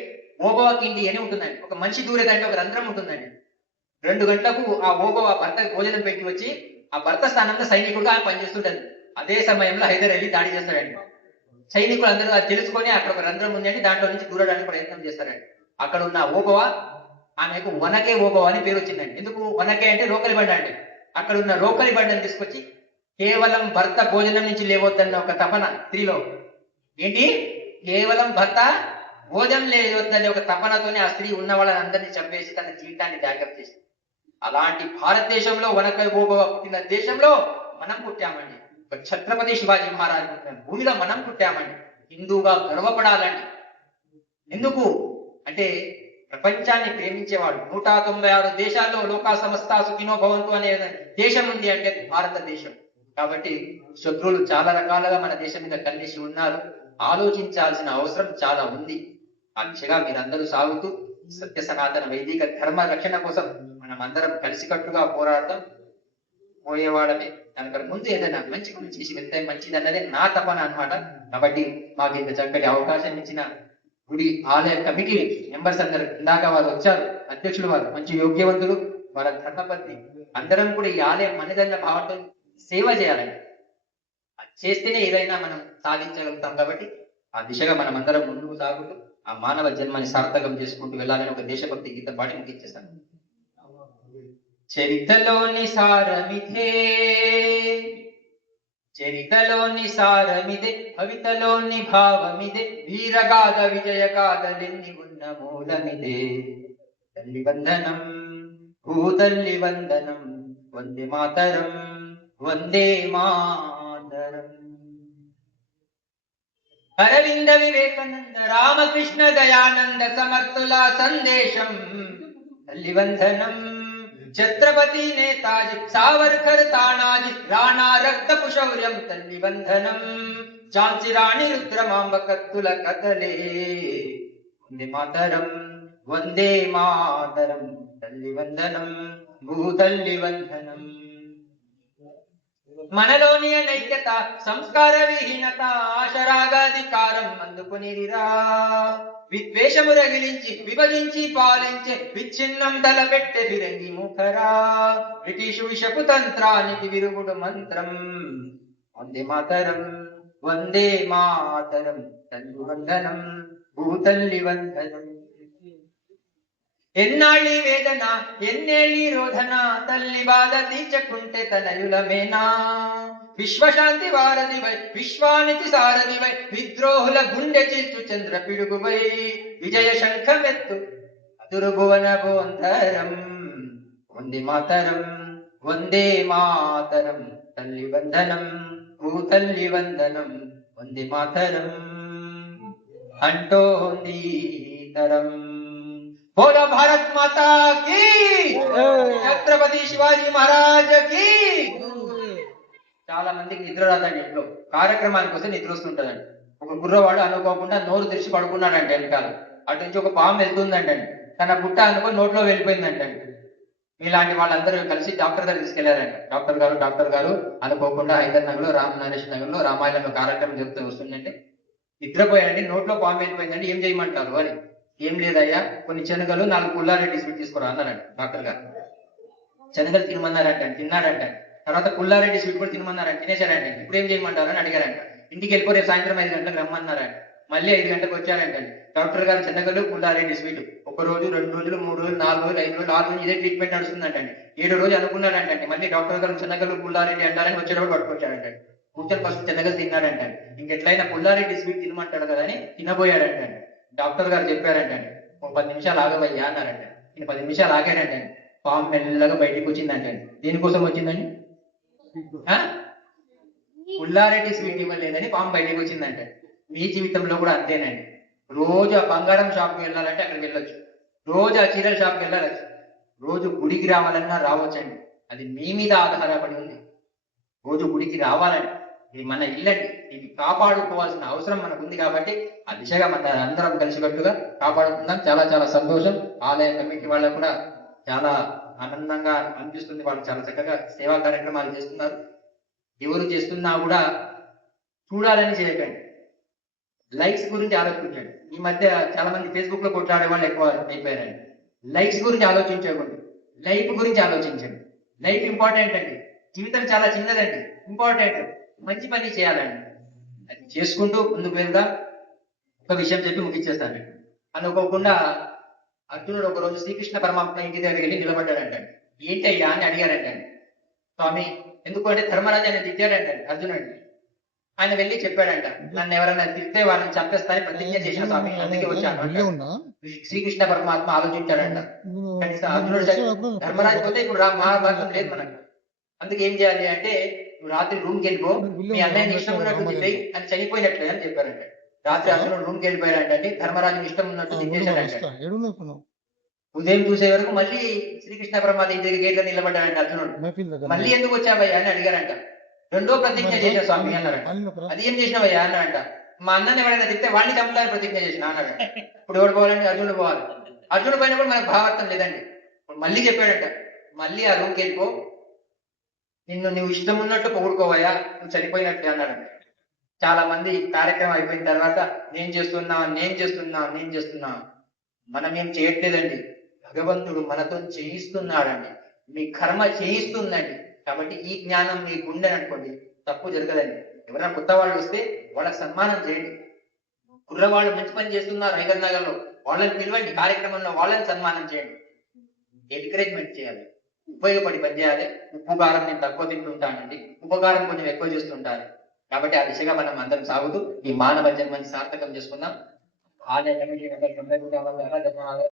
ఓబవా కిండి అని ఉంటుందండి. ఒక మనిషి దూరేదంటే ఒక రంధ్రం ఉంటుందండి. 2 గంటలకు ఆ ఓబవా భర్త భోజనం పెట్టి వచ్చి ఆ భర్త స్థానంలో సైనికుడుగా ఆయన పనిచేస్తుంటది. అదే సమయంలో హైదర్ అలీ దాడి చేస్తాడండి. సైనికులు అందరూ అది తెలుసుకొని అక్కడ ఒక రంధ్రం ఉందండి, దాంట్లో నుంచి దూరడానికి ప్రయత్నం చేస్తారండి. అక్కడ ఉన్న ఓబవా, ఆమెకు వనకే ఓబవా అని పేరు వచ్చిందండి. ఎందుకు వనకే అంటే రోకలి బండ అండి. అక్కడ ఉన్న రోకలి బండని తీసుకొచ్చి కేవలం భర్త భోజనం నుంచి లేవద్దన్న ఒక తపన స్త్రీలో. ఏంటి? కేవలం భర్త భోజనం లేవద్దనే ఒక తపనతోనే ఆ స్త్రీ ఉన్న వాళ్ళని అందరినీ చంపేసి తన జీవితాన్ని త్యాగం చేసింది. అలాంటి భారతదేశంలో వనక ఓబవ పుట్టిన దేశంలో మనం పుట్టామండి. ఒక ఛత్రపతి శివాజీ మహారాజు పుట్టిన భూమిలో మనం పుట్టామండి. హిందూగా గర్వపడాలండి. ఎందుకు అంటే ప్రపంచాన్ని ప్రేమించేవాడు 196 దేశాల్లో లోకా సమస్త సుఖినో భవంతు అనే దేశం ఉంది అంటే భారతదేశం. కాబట్టి శత్రువులు చాలా రకాలుగా మన దేశం మీద కలిసి ఉన్నారు. ఆలోచించాల్సిన అవసరం చాలా ఉంది. ఆ దిశగా మీరందరూ సాగుతూ సత్య సనాతన వైదిక ధర్మ రక్షణ కోసం మనం అందరం కలిసికట్టుగా పోరాడతాం. పోయేవాడమే దానికన్నా ముందు ఏదైనా మంచి పని చేసి వెళ్తే మంచిది అన్నదే నా తపన అన్నమాట. కాబట్టి మాకు ఇంత చక్కటి అవకాశం ఇచ్చిన గుడి ఆలయ కమిటీ మెంబర్స్ అందరు, ఇందాక వారు వచ్చారు, అధ్యక్షులు వారు మంచి యోగ్యవంతులు, వాళ్ళ ధర్మపత్ని, అందరం కూడా ఈ ఆలయం మనదన్న భావంతో సేవ చేయాలని, చేస్తేనే ఏదైనా మనం సాధించగలుగుతాం. కాబట్టి ఆ దిశగా మనం అందరం ముందుకు సాగుతూ ఆ మానవ జన్మని సార్థకం చేసుకుంటూ వెళ్ళాలని ఒక దేశభక్తి గీతం పాడి ముగించేస్తాను. చరితలోని సారమిదే, చరితలోని సారమిదే, భవితలోని భావమిదే, వీరగాథ విజయగాథలెన్ని ఉన్న మూలమిదే. తల్లి వందనం, భూతల్లి వందనం, వందే మాతరం, వందే మాతరం. అరవింద వివేకానంద రామకృష్ణ దయానంద సమర్థుల సందేశం. తల్లి వందనం, ఛత్రపతి నేతాజీ సావర్కర్ తానాజీ రాణా రక్తపు శౌర్యం. తల్లి వందనం, ఝాన్సీ రాణి రుద్రమాంబ కత్తుల కథలే. వందే మాతరం, వందే మాతరం. తల్లి వందనం, భూతల్లి వందనం. మనలోని అనైక్యత, సంస్కార విహీనత, ఆశరాగాధికారం అందుకునిరా. విద్వేషము రగిలించి విభజించి పాలించే విచ్ఛిన్నం తలపెట్టె ఫిరంగి ముఖరా. బ్రిటిషు విషపు తంత్రానికి విరుగుడు మంత్రం. వందే మాతరం, వందే మాతరం తల్లి వందనం భూతల్లి వందనం. ఎన్నాళ్ళి వేదన ఎన్నేళ్ళి రోధన తల్లి బాధ తీర్చకుంటే తనయులమేనా. విశ్వశాంతి వారధివై విశ్వానికి సారథివై విద్రోహుల గుండె చీల్చు చంద్ర పిడుగువై విజయ శంఖమెత్తు దుర్భువన బోంతరం. వందే మాతరం వందే మాతరం తల్లి వందనం భూతల్లి వందనం వందే మాతరం అంటోంది తరం. बोलो भारत माता की, ఛత్రపతి శివాజీ మహారాజ్ కి. చాలా మందికి నిద్ర రాదండి ఇంట్లో, కార్యక్రమానికి వస్తే నిద్ర వస్తుంటదండి. ఒక గుర్రవాడు అనుకోకుండా నోరు తెరిచి పడుకున్నాడంటే వెనకాల, అటు నుంచి ఒక పాము వెళ్తుందంటండి, తన గుట్ట అనుకుని నోట్లో వెళ్ళిపోయిందంటండి. మీలాంటి వాళ్ళందరూ కలిసి డాక్టర్ గారు తీసుకెళ్లారంట. డాక్టర్ గారు అనుకోకుండా హైదర్ నగర్ లో రామ్ నరేష్ నగర్ లో రామాయణంలో కార్యక్రమం చెప్తూ వస్తుందంటే నిద్రపోయాడండి, నోట్లో పాము వెళ్ళిపోయిందండి, ఏం చేయమంటారు అని. ఏం లేదయ్యా, కొన్ని శనగలు 4 పుల్లారెడ్డి స్వీట్ తీసుకురా అన్నారంట డాక్టర్ గారు. శనగలు తినమన్నారంట, తిన్నాడంట. తర్వాత పుల్లారెడ్డి స్వీట్ కూడా తినమన్నారంట, తినేశారంట. ఇప్పుడు ఏం చేయమంటారు అని అడిగారంట. ఇంటికి వెళ్ళిపో, రేపు సాయంత్రం 5 గంటలకు రమ్మన్నారంట. మళ్ళీ 5 గంటలకు వచ్చారంట. డాక్టర్ గారు శనగలు పుల్లారెడ్డి స్వీట్ 1 రోజు 2 రోజులు 3 రోజులు 4 రోజులు 5 రోజులు 6 రోజులు ఇదే ట్రీట్మెంట్ నడుస్తుందంటండి. 7 రోజు అనుకున్నాడంటే మళ్ళీ డాక్టర్ గారు శనగలు పుల్లారెడ్డి అంటారని వచ్చేటప్పుడు పట్టుకొచ్చాడంట. కూర్చొని ఫస్ట్ శనగలు తిన్నాడంట. ఇంకెట్లయినా పుల్లారెడ్డి స్వీట్ తినమంటాడు కదా అని తినబోయాడంట. డాక్టర్ గారు చెప్పారంట, ఒక 10 నిమిషాలు ఆగవయ్యా అన్నారంట. నేను 10 నిమిషాలు ఆగాడంటే పాము మెల్లగా బయటికి వచ్చిందంటే. దేనికోసం వచ్చిందండి? పుల్లారెడ్డి స్వీట్ ఇవ్వలేదని పాము బయటికి వచ్చిందంటే. మీ జీవితంలో కూడా అంతేనండి. రోజు ఆ బంగారం షాప్కి వెళ్ళాలంటే అక్కడికి వెళ్ళొచ్చు, రోజు ఆ చీరల షాప్కి వెళ్ళాలచ్చు, రోజు గుడికి రావాలన్నా రావచ్చండి. అది మీ మీద ఆధారపడి ఉంది. రోజు గుడికి రావాలండి, ఇది మన ఇల్లండి, ఇది కాపాడుకోవాల్సిన అవసరం మనకు ఉంది. కాబట్టి ఆ దిశగా మన అందరం కలిసికట్టుగా కాపాడుకుందాం. చాలా చాలా సంతోషం. ఆలయ కమిటీ వాళ్ళకు కూడా చాలా ఆనందంగా అనిపిస్తుంది. వాళ్ళు చాలా చక్కగా సేవా కార్యక్రమాలు చేస్తున్నారు. ఎవరు చేస్తున్నా కూడా చూడాలని చేయకండి, లైక్స్ గురించి ఆలోచించండి. ఈ మధ్య చాలా మంది ఫేస్బుక్ లో కొట్లాడే వాళ్ళు ఎక్కువ అయిపోయారండి. లైక్స్ గురించి ఆలోచించకండి, లైఫ్ గురించి ఆలోచించండి. లైఫ్ ఇంపార్టెంట్ అండి, జీవితం చాలా చిన్నదండి, ఇంపార్టెంట్. మంచి పని చేయాలండి, అది చేసుకుంటూ ముందుకు వెళ్దాం. ఒక విషయం చెప్పి ముగించేస్తాను. అనుకోకుండా అర్జునుడు ఒక రోజు శ్రీకృష్ణ పరమాత్మ ఇంటి దగ్గరికి వెళ్ళి నిలబడ్డాడంట. ఏంటయ్యా అని అడిగారంట. స్వామి ఎందుకు అంటే ధర్మరాజు ఆయన తిట్టాడంట అర్జునుడిని. ఆయన వెళ్ళి చెప్పాడంట, నన్ను ఎవరైనా తిట్టే వాళ్ళని చంపేస్తానని ప్రతిజ్ఞ చేసిన స్వామి, అందుకే వచ్చాను. శ్రీకృష్ణ పరమాత్మ ఆలోచించాడంట. అర్జునుడు ధర్మరాజు పోతే ఇప్పుడు మహాభారతం లేదు మనకు, అందుకే ఏం చేయాలి అంటే నువ్వు రాత్రి రూమ్కి వెళ్ళిపో, మీ అన్నయ్యని ఇష్టం ఉన్నట్టు తిట్టేయి అని చనిపోయినట్లే అని చెప్పారంట. రాత్రి అర్జునుడు రూమ్కి వెళ్ళిపోయాడంటే ధర్మరాజుని ఇష్టం ఉన్నట్టు తిట్టేశాడంట. ఉదయం చూసే వరకు మళ్ళీ శ్రీకృష్ణ పరమాత్మ ఇంటి గేట్ లో నిలబడ్డాడంట అర్జునుడు. మళ్ళీ ఎందుకు వచ్చావయ్యా అని అడిగారంట. రెండో ప్రతిజ్ఞ చేసిన స్వామి అన్నారంట. అది ఏం చేసినవయ్యా అన్నాడంట. మా అన్నని ఎవరైనా తిట్టే వాడిని చంపుతారని ప్రతిజ్ఞ చేసిన అన్నాడంట. ఇప్పుడు ఎవరు పోవాలంటే అర్జునుడు పోవాలి. అర్జునుడు పోయినప్పుడు మనకు భావార్థం లేదండి. మళ్ళీ చెప్పాడంట, మళ్ళీ ఆ రూమ్కి వెళ్ళిపో, నువ్వు ఇష్టం ఉన్నట్టు పొగుడుకోవయ్యా, నువ్వు చనిపోయినట్లే అన్నాడంట. చాలా మంది కార్యక్రమం అయిపోయిన తర్వాత నేను చేస్తున్నా, మనం ఏం చేయట్లేదండి, భగవంతుడు మనతో చేయిస్తున్నాడండి, మీ కర్మ చేయిస్తుందండి. కాబట్టి ఈ జ్ఞానం మీకు ఉండని అనుకోండి, తప్పు జరగదండి. ఎవరైనా కొత్త వాళ్ళు వస్తే వాళ్ళకి సన్మానం చేయండి. కుర్రవాళ్ళు మంచి పని చేస్తున్నారు హైదర్ నగర్ లో, వాళ్ళని పిలవండి, కార్యక్రమంలో వాళ్ళని సన్మానం చేయండి, ఎంకరేజ్మెంట్ చేయాలి, ఉపయోగపడి పనిచేయాలి. ఉప్పు కారం నేను తక్కువ తింటుంటానండి, ఉపకారం కొంచెం ఎక్కువ చేస్తుంటాను. కాబట్టి ఆ దిశగా మనం అందరం సాగుతూ ఈ మానవ జన్మని సార్థకం చేసుకుందాం. ఆలయ కమిటీ మెంబర్స్ అందరూ కూడా